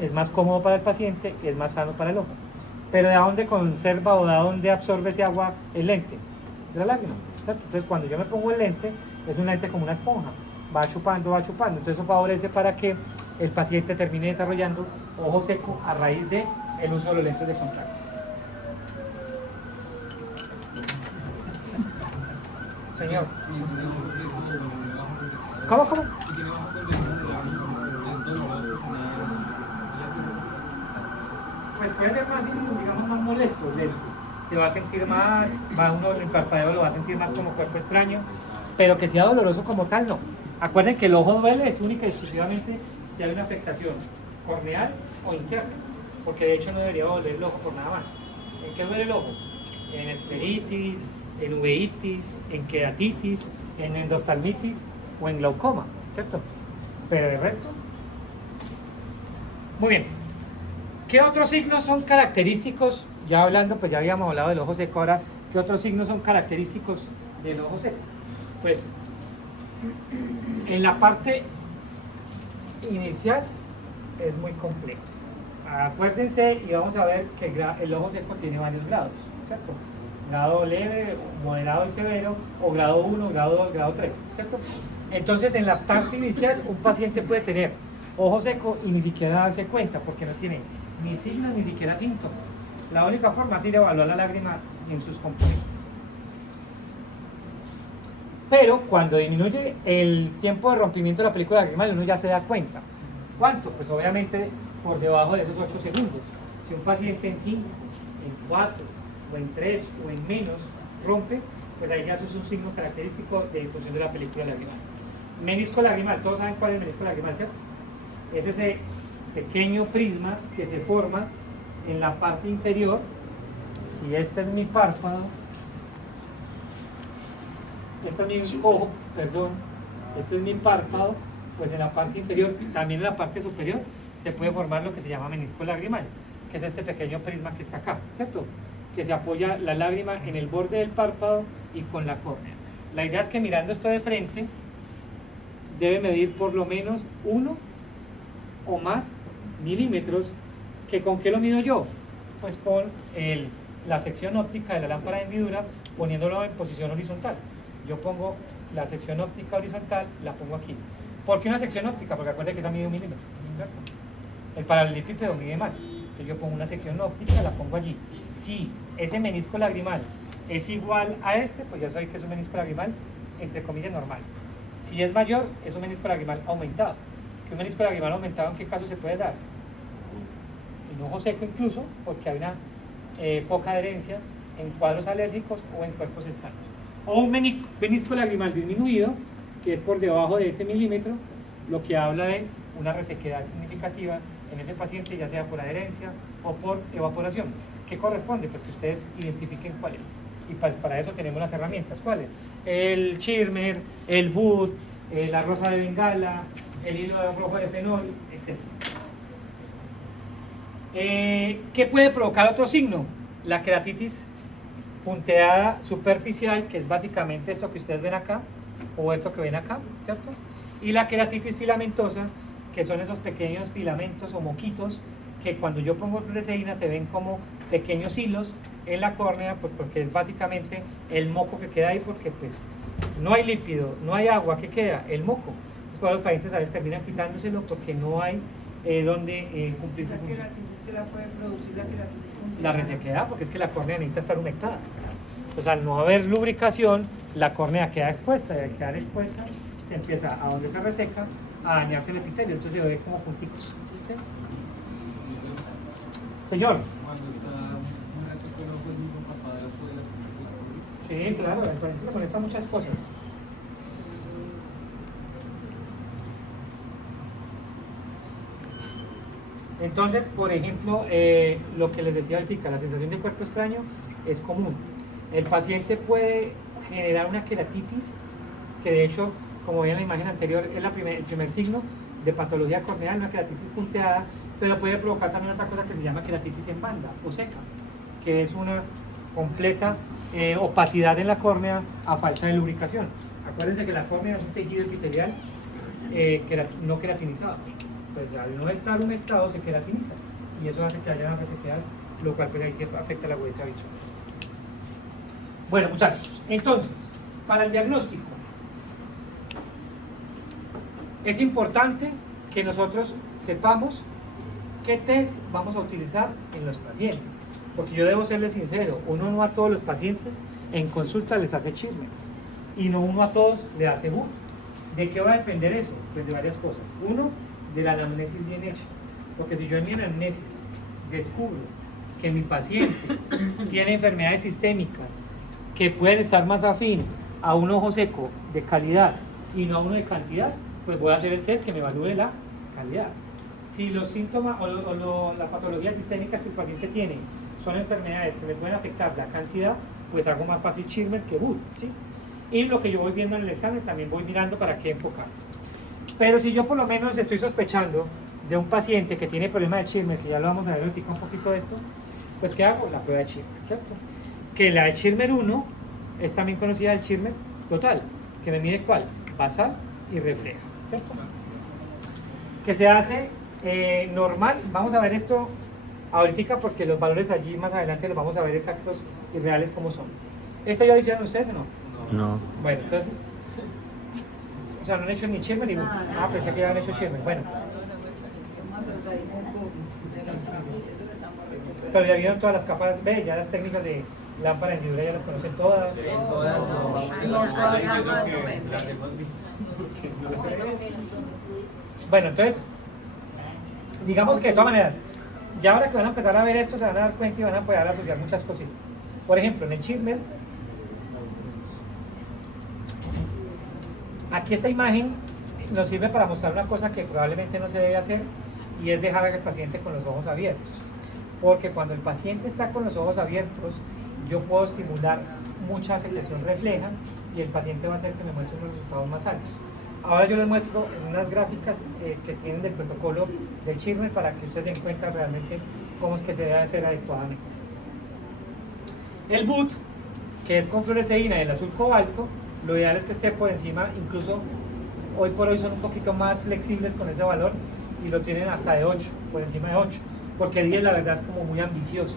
Es más cómodo para el paciente, es más sano para el ojo. Pero ¿de dónde conserva o de dónde absorbe ese agua el lente? De la lágrima, ¿cierto? Entonces cuando yo me pongo el lente, es un lente como una esponja, va chupando. Entonces eso favorece para que el paciente termine desarrollando ojo seco a raíz del uso de los lentes de contacto. Señor. Sí, tiene ojo seco, tiene bajo contenido. ¿Cómo? Si tiene bajo contenido de lágrimas, es doloroso, Pues puede ser más, digamos, más molesto. Se va a sentir más, el parpadeo lo va a sentir más como cuerpo extraño, pero que sea doloroso como tal, no. Acuerden que el ojo duele es única y exclusivamente si hay una afectación corneal o interna, porque de hecho no debería doler el ojo por nada más. ¿En qué duele el ojo? En escleritis, en uveitis, en queratitis, en endoftalmitis o en glaucoma, ¿cierto? Pero el resto. Muy bien. ¿Qué otros signos son característicos? Ya hablando, pues ya habíamos hablado del ojo seco, ahora, ¿qué otros signos son característicos del ojo seco? Pues en la parte inicial es muy complejo. Acuérdense y vamos a ver que el ojo seco tiene varios grados, ¿cierto? Grado leve, moderado y severo, o grado 1, grado 2, grado 3, ¿cierto? Entonces en la parte inicial un paciente puede tener ojo seco y ni siquiera darse cuenta porque no tiene ni signos ni siquiera síntomas. La única forma es ir a evaluar la lágrima en sus componentes. Pero cuando disminuye el tiempo de rompimiento de la película lagrimal, uno ya se da cuenta. ¿Cuánto? Pues obviamente por debajo de esos 8 segundos. Si un paciente en 5, en 4, o en 3, o en menos rompe, pues ahí ya eso es un signo característico de disfunción de la película lagrimal. Menisco lagrimal, todos saben cuál es el menisco lagrimal, ¿cierto? Es ese pequeño prisma que se forma en la parte inferior. Si este es mi párpado, este es mi ojo, perdón, este es mi párpado, pues en la parte inferior, también en la parte superior, se puede formar lo que se llama menisco lagrimal, que es este pequeño prisma que está acá, ¿cierto? Que se apoya la lágrima en el borde del párpado y con la córnea. La idea es que mirando esto de frente, debe medir por lo menos 1 o más milímetros. ¿Que con qué lo mido yo? Pues con la sección óptica de la lámpara de hendidura, poniéndolo en posición horizontal. Yo pongo la sección óptica horizontal, la pongo aquí. ¿Por qué una sección óptica? Porque acuérdense que esa mide 1 milímetro. El paralelepípedo mide más. Entonces yo pongo una sección óptica, la pongo allí. Si ese menisco lagrimal es igual a este, pues ya sabéis que es un menisco lagrimal, entre comillas, normal. Si es mayor, es un menisco lagrimal aumentado. ¿Que un menisco lagrimal aumentado en qué caso se puede dar? En ojo seco incluso, porque hay una poca adherencia en cuadros alérgicos o en cuerpos extraños. O un menisco lagrimal disminuido, que es por debajo de ese milímetro, lo que habla de una resequedad significativa en ese paciente, ya sea por adherencia o por evaporación. ¿Qué corresponde? Pues que ustedes identifiquen cuál es. Y para eso tenemos las herramientas. ¿Cuáles? El Schirmer, el BUT, la rosa de Bengala, el hilo rojo de fenol, etc. ¿Qué puede provocar otro signo? La queratitis punteada superficial, que es básicamente esto que ustedes ven acá, o esto que ven acá, ¿cierto? Y la queratitis filamentosa, que son esos pequeños filamentos o moquitos que cuando yo pongo fluoresceína se ven como pequeños hilos en la córnea, pues porque es básicamente el moco que queda ahí, porque pues no hay líquido, no hay agua, ¿qué queda? El moco. Entonces los pacientes a veces terminan quitándoselo porque no hay donde cumplir su función. ¿Qué la puede producir la queratitis? La resequedad, porque es que la córnea necesita estar humectada. Pues al no haber lubricación, la córnea queda expuesta, y al quedar expuesta se empieza, a donde se reseca, a dañarse el epitelio, entonces se ve como punticos. ¿Sí? Señor. Cuando está muy reseco el ojo, el mismo parpadeo puede lastimar la córnea. Sí, claro, eventualmente le molesta muchas cosas. Entonces, por ejemplo, lo que les decía ahorita, la sensación de cuerpo extraño es común. El paciente puede generar una queratitis, que de hecho, como ven en la imagen anterior, es el primer signo de patología corneal, una queratitis punteada, pero puede provocar también otra cosa que se llama queratitis en banda o seca, que es una completa opacidad en la córnea a falta de lubricación. Acuérdense que la córnea es un tejido epitelial no queratinizado. Pues al no estar humectado se queratiniza y eso hace que haya una resequedad, lo cual pues ahí sí afecta la agudeza visual. Bueno, muchachos, entonces, para el diagnóstico es importante que nosotros sepamos qué test vamos a utilizar en los pacientes, porque yo debo serles sincero, uno no a todos los pacientes en consulta les hace Schirmer y no uno a todos le hace BUT. ¿De qué va a depender eso? Pues de varias cosas. Uno, de la anamnesis bien hecha, porque si yo en mi anamnesis descubro que mi paciente tiene enfermedades sistémicas que pueden estar más afín a un ojo seco de calidad y no a uno de cantidad, pues voy a hacer el test que me evalúe la calidad. Si los síntomas o las patologías sistémicas que el paciente tiene son enfermedades que me pueden afectar la cantidad, pues hago más fácil Schirmer que BUT, ¿sí? Y lo que yo voy viendo en el examen también voy mirando para qué enfocar. Pero si yo por lo menos estoy sospechando de un paciente que tiene problemas de Schirmer, que ya lo vamos a ver ahorita un poquito de esto, pues ¿qué hago? La prueba de Schirmer, ¿cierto? Que la de Schirmer 1 es también conocida del Schirmer total, que me mide ¿cuál? Basal y refleja, ¿cierto? Que se hace normal, vamos a ver esto ahorita porque los valores allí más adelante los vamos a ver exactos y reales como son. ¿Esta ya lo hicieron ustedes o no? No. Bueno, entonces, o sea, no han hecho ni Schirmer ni BUT. Ah, pensé que ya han hecho Schirmer. Bueno, pero ya vieron todas las capas, ve, ya las técnicas de lámpara hendidura ya las conocen todas. Todas Bueno, entonces, digamos que de todas maneras, ya ahora que van a empezar a ver esto, se van a dar cuenta y van a poder asociar muchas cositas. Por ejemplo, en el Schirmer, aquí esta imagen nos sirve para mostrar una cosa que probablemente no se debe hacer y es dejar al paciente con los ojos abiertos. Porque cuando el paciente está con los ojos abiertos, yo puedo estimular mucha secreción refleja y el paciente va a hacer que me muestre unos resultados más altos. Ahora yo les muestro en unas gráficas que tienen del protocolo del Schirmer para que ustedes se den cuenta realmente cómo es que se debe hacer adecuadamente. El BUT, que es con fluoresceína y el azul cobalto, lo ideal es que esté por encima, incluso hoy por hoy son un poquito más flexibles con ese valor y lo tienen hasta de 8, por encima de 8, porque 10 la verdad es como muy ambicioso.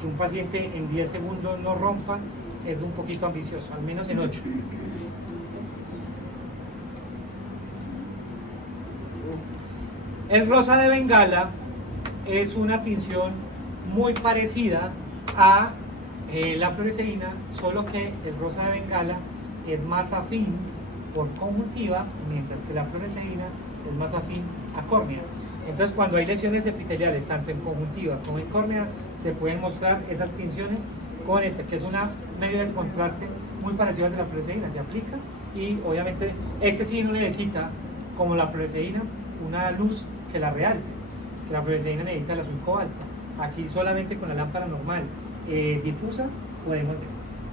Que un paciente en 10 segundos no rompa es un poquito ambicioso, al menos en 8. El rosa de Bengala es una tinción muy parecida a la fluoresceína, solo que el rosa de Bengala es más afín por conjuntiva, mientras que la fluoresceína es más afín a córnea. Entonces, cuando hay lesiones epiteliales, tanto en conjuntiva como en córnea, se pueden mostrar esas tinciones con ese, que es un medio de contraste muy parecido al de la fluoresceína, se aplica y obviamente este sí no necesita, como la fluoresceína, una luz que la realce, que la fluoresceína necesita el azul cobalto. Aquí solamente con la lámpara normal difusa podemos...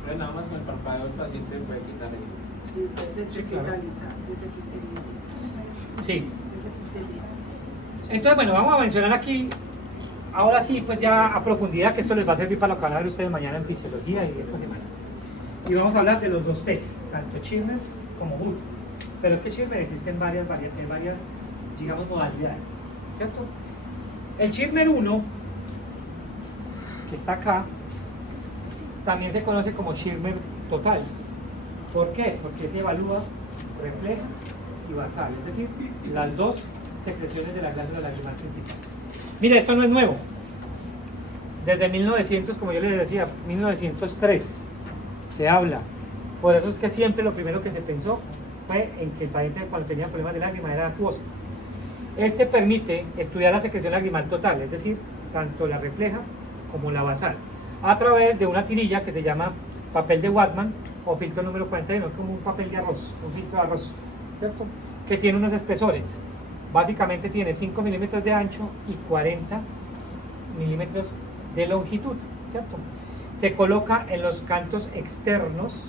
Pero nada más con el parpadeo del paciente puede quitar eso. Sí, claro. Sí. Entonces, bueno, vamos a mencionar aquí, ahora sí, pues ya a profundidad, que esto les va a servir para lo que van a ver ustedes mañana en fisiología y esta semana. Y vamos a hablar de los dos tests, tanto Schirmer como BUT. Pero es que Schirmer existen varias, digamos, modalidades, ¿cierto? El Schirmer 1, que está acá, también se conoce como Schirmer total. ¿Por qué? Porque se evalúa refleja y basal, es decir, las dos secreciones de la glándula lagrimal principal. Mire, esto no es nuevo. Desde 1900, como yo les decía, 1903, se habla. Por eso es que siempre lo primero que se pensó fue en que el paciente cuando tenía problemas de lágrima era acuosa. Este permite estudiar la secreción lagrimal total, es decir, tanto la refleja como la basal, a través de una tirilla que se llama papel de Whatman o filtro número 41, como un papel de arroz, un filtro de arroz, ¿cierto? Que tiene unos espesores. Básicamente tiene 5 milímetros de ancho y 40 milímetros de longitud, ¿cierto? Se coloca en los cantos externos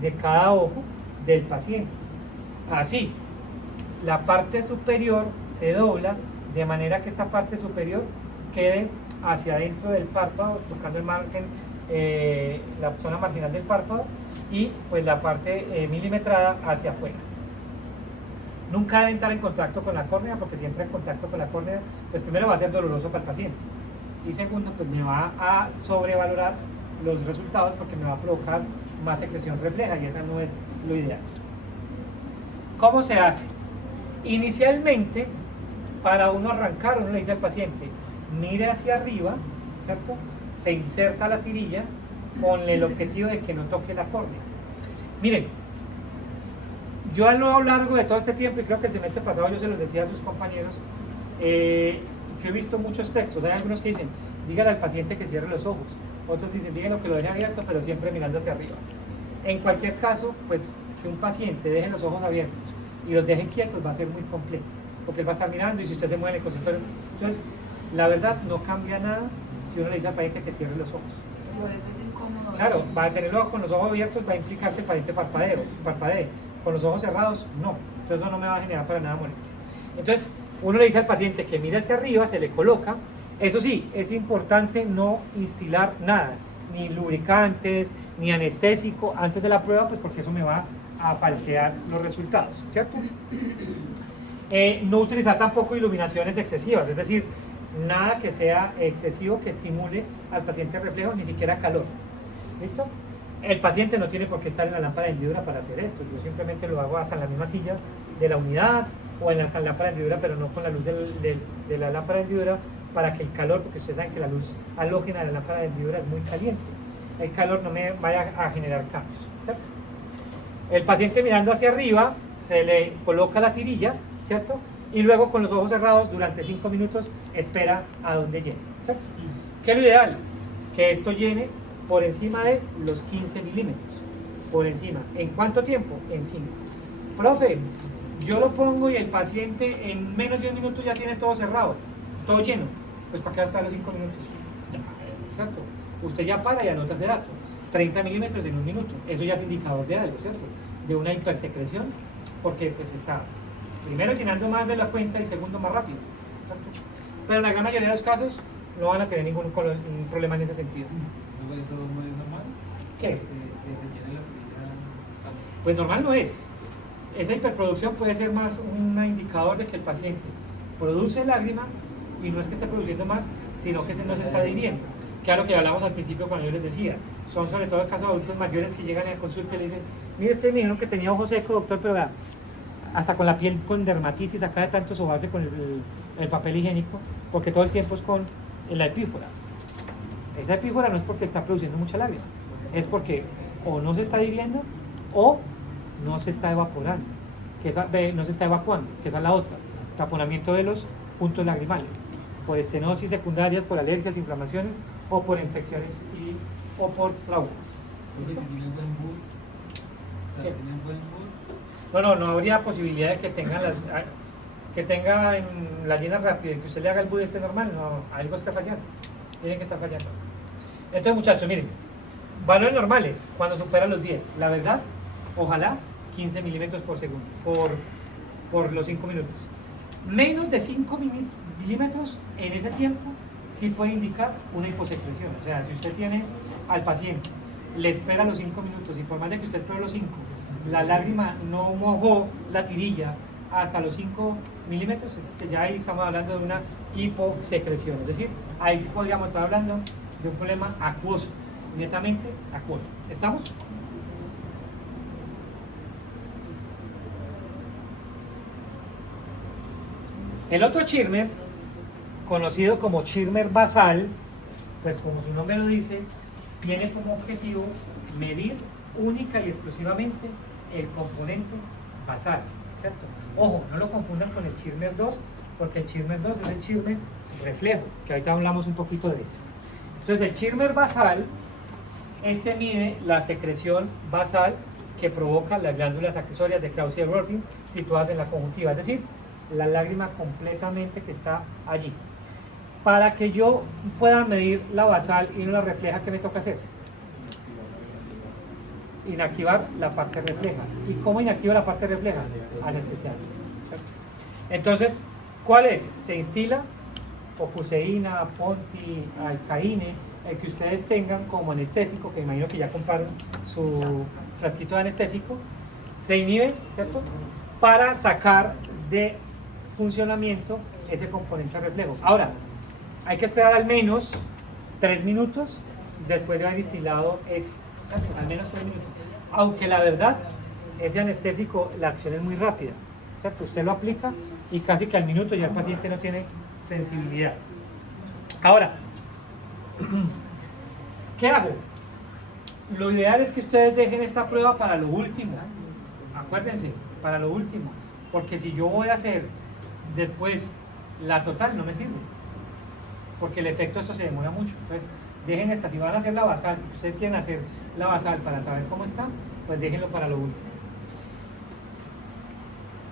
de cada ojo del paciente. Así, la parte superior se dobla de manera que esta parte superior quede hacia adentro del párpado, tocando el margen la zona marginal del párpado y pues la parte milimetrada hacia afuera. Nunca debe entrar en contacto con la córnea, porque si entra en contacto con la córnea, pues primero va a ser doloroso para el paciente y segundo, pues me va a sobrevalorar los resultados porque me va a provocar más secreción refleja y esa no es lo ideal. ¿Cómo se hace? Inicialmente, para uno arrancar, uno le dice al paciente, mire hacia arriba, ¿cierto? Se inserta la tirilla con el objetivo de que no toque la córnea. Miren, yo a lo largo de todo este tiempo, y creo que el semestre pasado yo se los decía a sus compañeros, yo he visto muchos textos, hay algunos que dicen, dígale al paciente que cierre los ojos, otros dicen, díganlo que lo deje abierto, pero siempre mirando hacia arriba. En cualquier caso, pues que un paciente deje los ojos abiertos y los deje quietos va a ser muy complejo, porque él va a estar mirando y si usted se mueve en el consultorio, entonces, la verdad no cambia nada si uno le dice al paciente que cierre los ojos. Por eso es incómodo. Claro, va a tenerlo con los ojos abiertos, va a implicar que el paciente parpadee. Con los ojos cerrados, no. Entonces eso no me va a generar para nada molestia. Entonces, uno le dice al paciente que mire hacia arriba, se le coloca. Eso sí, es importante no instilar nada, ni lubricantes, ni anestésico antes de la prueba, pues porque eso me va a falsear los resultados, ¿cierto? No utilizar tampoco iluminaciones excesivas, es decir, nada que sea excesivo que estimule al paciente reflejo, ni siquiera calor. ¿Listo? El paciente no tiene por qué estar en la lámpara de hendidura para hacer esto, yo simplemente lo hago hasta en la misma silla de la unidad o en la lámpara de hendidura, pero no con la luz de la lámpara de hendidura, para que el calor, porque ustedes saben que la luz halógena de la lámpara de hendidura es muy caliente, el calor no me vaya a generar cambios, ¿cierto? El paciente mirando hacia arriba, se le coloca la tirilla, ¿cierto? Y luego con los ojos cerrados durante 5 minutos espera a donde llene, ¿cierto? ¿Qué es lo ideal? Que esto llene por encima de los 15 milímetros, por encima. ¿En cuánto tiempo? En 5. Profe, yo lo pongo y el paciente en menos de 10 minutos ya tiene todo cerrado, todo lleno. Pues ¿para qué va a esperar los 5 minutos? ¿Cierto? Usted ya para y anota ese dato. 30 milímetros en 1 minuto. Eso ya es indicador de algo, ¿cierto? De una hipersecreción, porque pues está primero llenando más de la cuenta y segundo más rápido, ¿cierto? Pero en la gran mayoría de los casos no van a tener ningún problema en ese sentido. ¿Eso no es normal? ¿Qué? Que se llene la tirilla. Pues normal no es. Esa hiperproducción puede ser más un indicador de que el paciente produce lágrima y no es que esté produciendo más, sino que no se está adhiriendo. Claro que hablamos al principio cuando yo les decía, son sobre todo casos de adultos mayores que llegan a la consulta y le dicen, mire, me dijeron que tenía ojo seco, doctor, pero vea, hasta con la piel con dermatitis, acá de tanto sobarse con el papel higiénico, porque todo el tiempo es con la epífora. Esa epífora no es porque está produciendo mucha lágrima, es porque o no se está adhiriendo o no se está evaporando, no se está evacuando, que esa es la otra, taponamiento de los puntos lagrimales, por estenosis secundarias, por alergias, inflamaciones o por infecciones o por traumas. Si tiene buen mood, o sea, ¿Qué? tiene buen mood. No habría posibilidad de que tenga en la línea rápida y que usted le haga el BUD este normal, no, algo está fallando, tiene que estar fallando. Entonces muchachos, miren, valores normales cuando supera los 10, la verdad, ojalá 15 milímetros por segundo, por los 5 minutos. Menos de 5 milímetros en ese tiempo sí puede indicar una hiposecreción, o sea, si usted tiene al paciente, le espera los 5 minutos y por más de que usted espere los 5, la lágrima no mojó la tirilla hasta los 5 milímetros, ya ahí estamos hablando de una hiposecreción, es decir, ahí sí podríamos estar hablando de un problema acuoso, netamente acuoso. ¿Estamos? El otro Schirmer, conocido como Schirmer basal, pues como su nombre lo dice, tiene como objetivo medir única y exclusivamente el componente basal, ¿cierto? Ojo, no lo confundan con el Schirmer 2, porque el Schirmer 2 es el Schirmer reflejo, que ahorita hablamos un poquito de eso. Entonces el Schirmer basal, este mide la secreción basal que provoca las glándulas accesorias de Krause y Werfing situadas en la conjuntiva, es decir, la lágrima completamente que está allí. Para que yo pueda medir la basal y no la refleja, ¿qué me toca hacer? Inactivar la parte refleja. ¿Y cómo inactiva la parte refleja? Anestesiando. Entonces, ¿cuál es? Se instila ocuseína, ponti, alcaíne el que ustedes tengan como anestésico, que imagino que ya compraron su frasquito de anestésico, se inhibe, ¿cierto? Para sacar de funcionamiento ese componente reflejo. Ahora, hay que esperar al menos 3 minutos después de haber instilado ese, al menos 3 minutos. Aunque la verdad, ese anestésico, la acción es muy rápida, ¿cierto? Usted lo aplica y casi que al minuto ya el paciente no tiene sensibilidad. Ahora, ¿qué hago? Lo ideal es que ustedes dejen esta prueba para lo último. Acuérdense, para lo último. Porque si yo voy a hacer después la total, no me sirve. Porque el efecto de esto se demora mucho. Entonces, dejen esta. Si van a hacer la basal, si ustedes quieren hacer la basal para saber cómo está, pues déjenlo para lo último.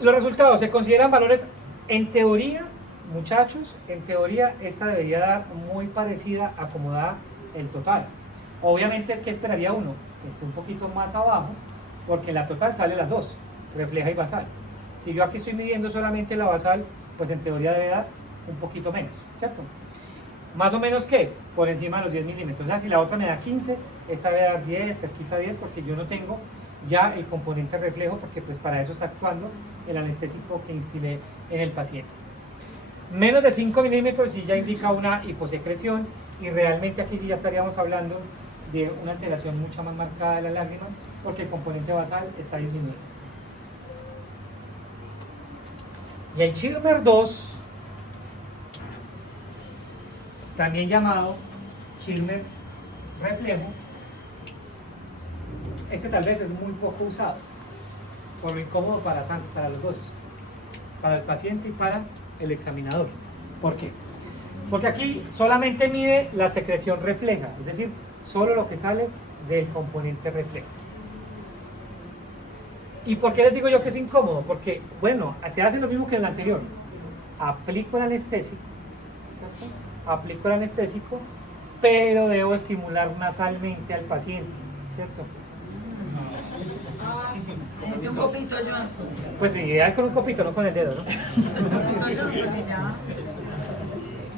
Los resultados se consideran valores, en teoría, muchachos, en teoría esta debería dar muy parecida a como da el total. Obviamente, ¿qué esperaría uno? Que esté un poquito más abajo, porque la total sale las dos, refleja y basal. Si yo aquí estoy midiendo solamente la basal, pues en teoría debe dar un poquito menos, ¿cierto? Más o menos, ¿qué? Por encima de los 10 milímetros. O sea, si la otra me da 15, esta debe dar 10, cerquita 10, porque yo no tengo ya el componente reflejo, porque pues para eso está actuando el anestésico que instilé en el paciente. Menos de 5 milímetros sí ya indica una hiposecreción, y realmente aquí sí ya estaríamos hablando de una alteración mucho más marcada de la lágrima, porque el componente basal está disminuido. Y el Schirmer 2, también llamado Schirmer reflejo, este tal vez es muy poco usado, por lo incómodo para los dos, para el paciente y para el examinador. ¿Por qué? Porque aquí solamente mide la secreción refleja, es decir, solo lo que sale del componente reflejo. ¿Y por qué les digo yo que es incómodo? Porque, bueno, se hace lo mismo que en el anterior. Aplico el anestésico, ¿cierto? Aplico el anestésico, pero debo estimular nasalmente al paciente, ¿cierto? Mete un copito, Johnson. Pues ideal con un copito, no con el dedo, ¿no? Un copito, Johnson, que ya.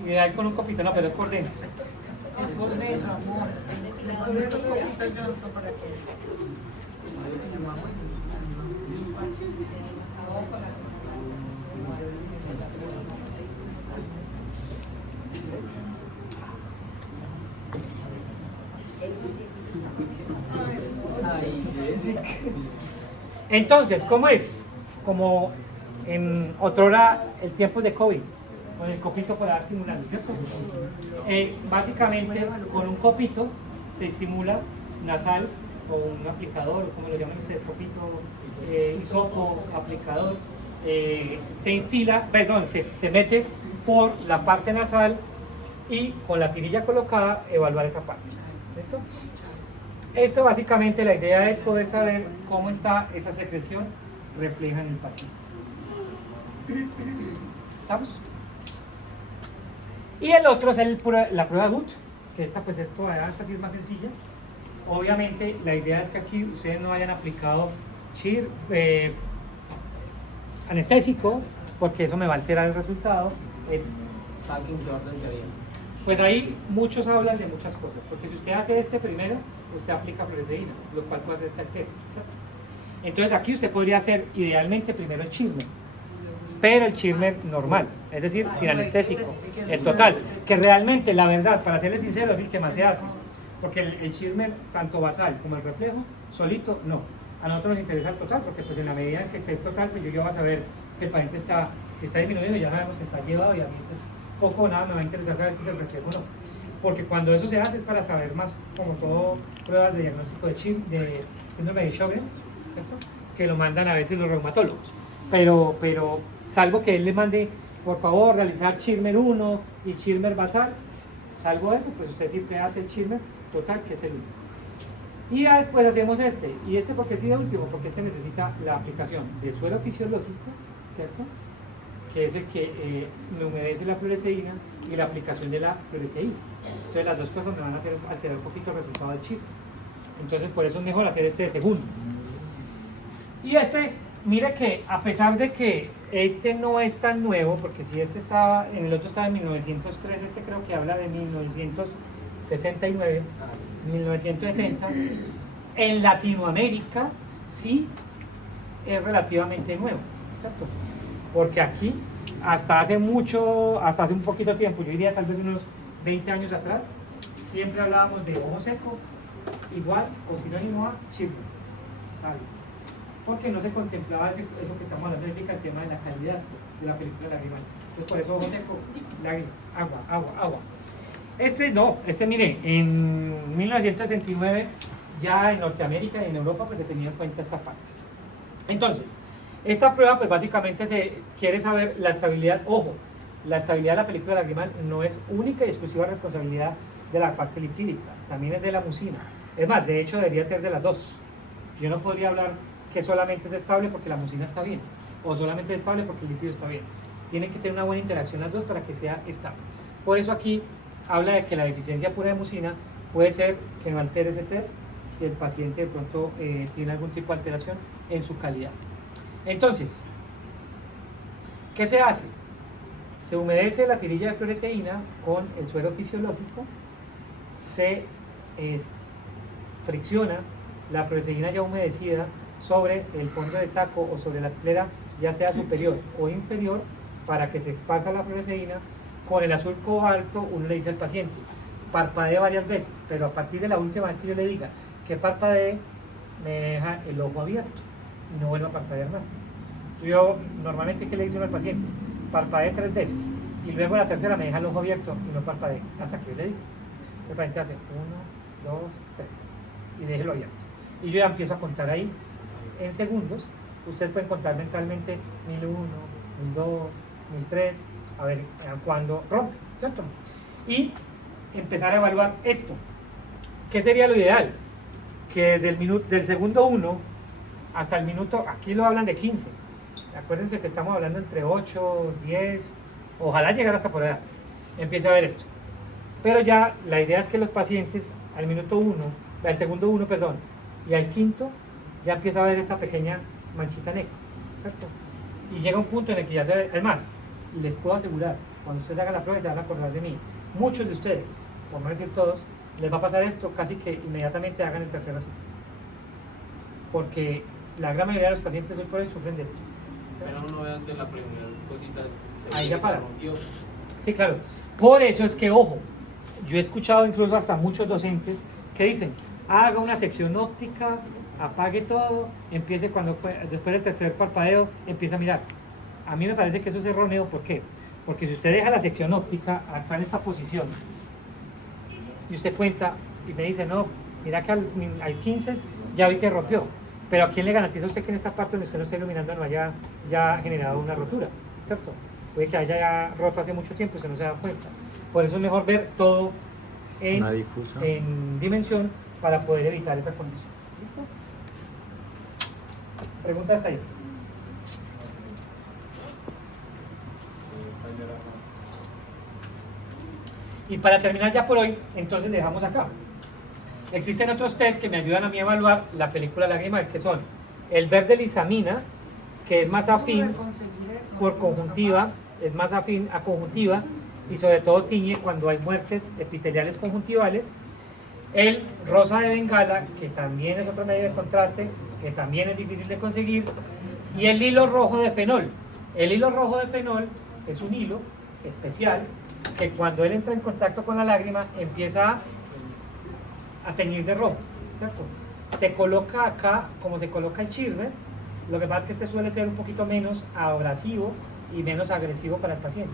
Ideal con un copito, no, pero es por dentro. Es por dentro, amor. Mete un copito, Johnson, para que. Entonces, ¿cómo es? Como en otrora el tiempo de COVID, con el copito para estimular, ¿cierto? Básicamente, con un copito se estimula nasal o un aplicador, o como lo llaman ustedes, copito, hisopo, aplicador, se instila, perdón, se mete por la parte nasal y con la tirilla colocada evaluar esa parte. ¿Listo? Esto básicamente la idea es poder saber cómo está esa secreción refleja en el paciente. ¿Estamos? Y el otro es la prueba GUT, que esta pues es todavía, esta sí es más sencilla. Obviamente la idea es que aquí ustedes no hayan aplicado anestésico, porque eso me va a alterar el resultado. Pues ahí muchos hablan de muchas cosas, porque si usted hace este primero, usted aplica fluoresceína, lo cual puede hacer talquero, ¿cierto? Entonces aquí usted podría hacer idealmente primero el Schirmer, pero el Schirmer normal, es decir, sin anestésico, el total, que realmente, la verdad, para serles sincero, es el que más se hace, porque el Schirmer, tanto basal como el reflejo, solito, no. A nosotros nos interesa el total, porque pues en la medida en que esté el total, pues yo ya voy a saber que el paciente está, si está disminuyendo, ya sabemos que está llevado, y a mí pues poco o nada me va a interesar saber si es el reflejo o no. Porque cuando eso se hace es para saber más, como todo, pruebas de diagnóstico de síndrome de Sjögren's, ¿cierto? Que lo mandan a veces los reumatólogos. Pero salvo que él le mande, por favor, realizar Schirmer 1 y Schirmer basal, salvo eso, pues usted siempre hace el Schirmer total, que es el 1. Y ya después hacemos este. Y este, porque sí de último, porque este necesita la aplicación de suero fisiológico, ¿cierto? Que es el que me humedece la fluoresceína, y la aplicación de la fluoresceína. Entonces las dos cosas me van a hacer alterar un poquito el resultado del chip. Entonces por eso es mejor hacer este de segundo. Y este, mire que a pesar de que este no es tan nuevo, porque si este estaba, en el otro estaba en 1903, este creo que habla de 1906, 69, 1970. En Latinoamérica sí es relativamente nuevo, ¿cierto? Porque aquí, hasta hace un poquito tiempo, yo diría tal vez unos 20 años atrás, siempre hablábamos de ojo seco, igual o sinónimo a chirro, ¿sabe? Porque no se contemplaba eso que estamos hablando ahorita, el tema de la calidad de la película lagrimal. Entonces por eso ojo seco, lágrima, agua. Mire, en 1969 ya en Norteamérica y en Europa pues se tenía en cuenta esta parte. Entonces, esta prueba pues básicamente se quiere saber la estabilidad, ojo, la estabilidad de la película lagrimal no es única y exclusiva responsabilidad de la parte lipídica, también es de la mucina. Es más, de hecho debería ser de las dos. Yo no podría hablar que solamente es estable porque la mucina está bien, o solamente es estable porque el lípido está bien. Tienen que tener una buena interacción las dos para que sea estable. Por eso aquí habla de que la deficiencia pura de mucina puede ser que no altere ese test si el paciente de pronto tiene algún tipo de alteración en su calidad. Entonces, ¿qué se hace? Se humedece la tirilla de fluoresceína con el suero fisiológico, se fricciona la fluoresceína ya humedecida sobre el fondo del saco o sobre la esclera, ya sea superior o inferior, para que se esparza la fluoresceína. Con el azul cobalto uno le dice al paciente, parpadee varias veces, pero a partir de la última vez que yo le diga que parpadee, me deja el ojo abierto y no vuelve a parpadear más. Yo normalmente, ¿qué le dice uno al paciente? Parpadee 3 veces y luego la tercera me deja el ojo abierto y no parpadee, hasta que yo le digo. El paciente hace 1, 2, 3 y déjelo abierto. Y yo ya empiezo a contar ahí en segundos. Ustedes pueden contar mentalmente 1001, 1002, 1003, a ver cuándo rompe, ¿cierto? Y empezar a evaluar esto. ¿Qué sería lo ideal? Que del segundo 1 hasta el minuto, aquí lo hablan de 15. Acuérdense que estamos hablando entre 8, 10, ojalá llegar hasta por allá. Empiece a ver esto. Pero ya la idea es que los pacientes al minuto 1, al segundo 1, perdón, y al quinto, ya empieza a ver esta pequeña manchita negra, ¿cierto? Y llega un punto en el que ya se ve, es más, les puedo asegurar, cuando ustedes hagan la prueba se van a acordar de mí. Muchos de ustedes, por no decir todos, les va a pasar esto casi que inmediatamente hagan el tercer así. Porque la gran mayoría de los pacientes hoy por hoy sufren de esto. Pero uno ve antes la primera cosita. Ahí ya para. Rompió. Sí, claro. Por eso es que, ojo, yo he escuchado incluso hasta muchos docentes que dicen, haga una sección óptica, apague todo, empiece después del tercer parpadeo, empiece a mirar. A mí me parece que eso es erróneo. ¿Por qué? Porque si usted deja la sección óptica acá en esta posición y usted cuenta y me dice, no, mira que al 15 ya vi que rompió, pero ¿a quién le garantiza a usted que en esta parte donde usted no está iluminando no haya ya generado una rotura? ¿Cierto? Puede que haya ya roto hace mucho tiempo y usted no se da cuenta. Por eso es mejor ver todo en dimensión para poder evitar esa condición. ¿Listo? Pregunta hasta ahí. Y para terminar ya por hoy, entonces dejamos acá. Existen otros test que me ayudan a mí a evaluar la película lagrimal, que son el verde lisamina, que es más afín por conjuntiva, es más afín a conjuntiva y sobre todo tiñe cuando hay muertes epiteliales conjuntivales. El rosa de Bengala, que también es otro medio de contraste, que también es difícil de conseguir. Y el hilo rojo de fenol. El hilo rojo de fenol es un hilo especial que cuando él entra en contacto con la lágrima empieza a teñir de rojo, ¿cierto? Se coloca acá como se coloca el Chirver. Lo que pasa es que este suele ser un poquito menos abrasivo y menos agresivo para el paciente,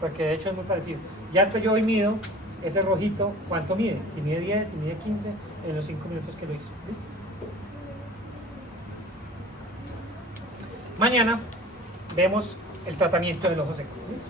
porque de hecho es muy parecido. Ya después yo hoy mido ese rojito, ¿cuánto mide? Si mide 10, si mide 15, en los 5 minutos que lo hizo. ¿Listo? Mañana vemos el tratamiento del ojo seco. ¿Listo?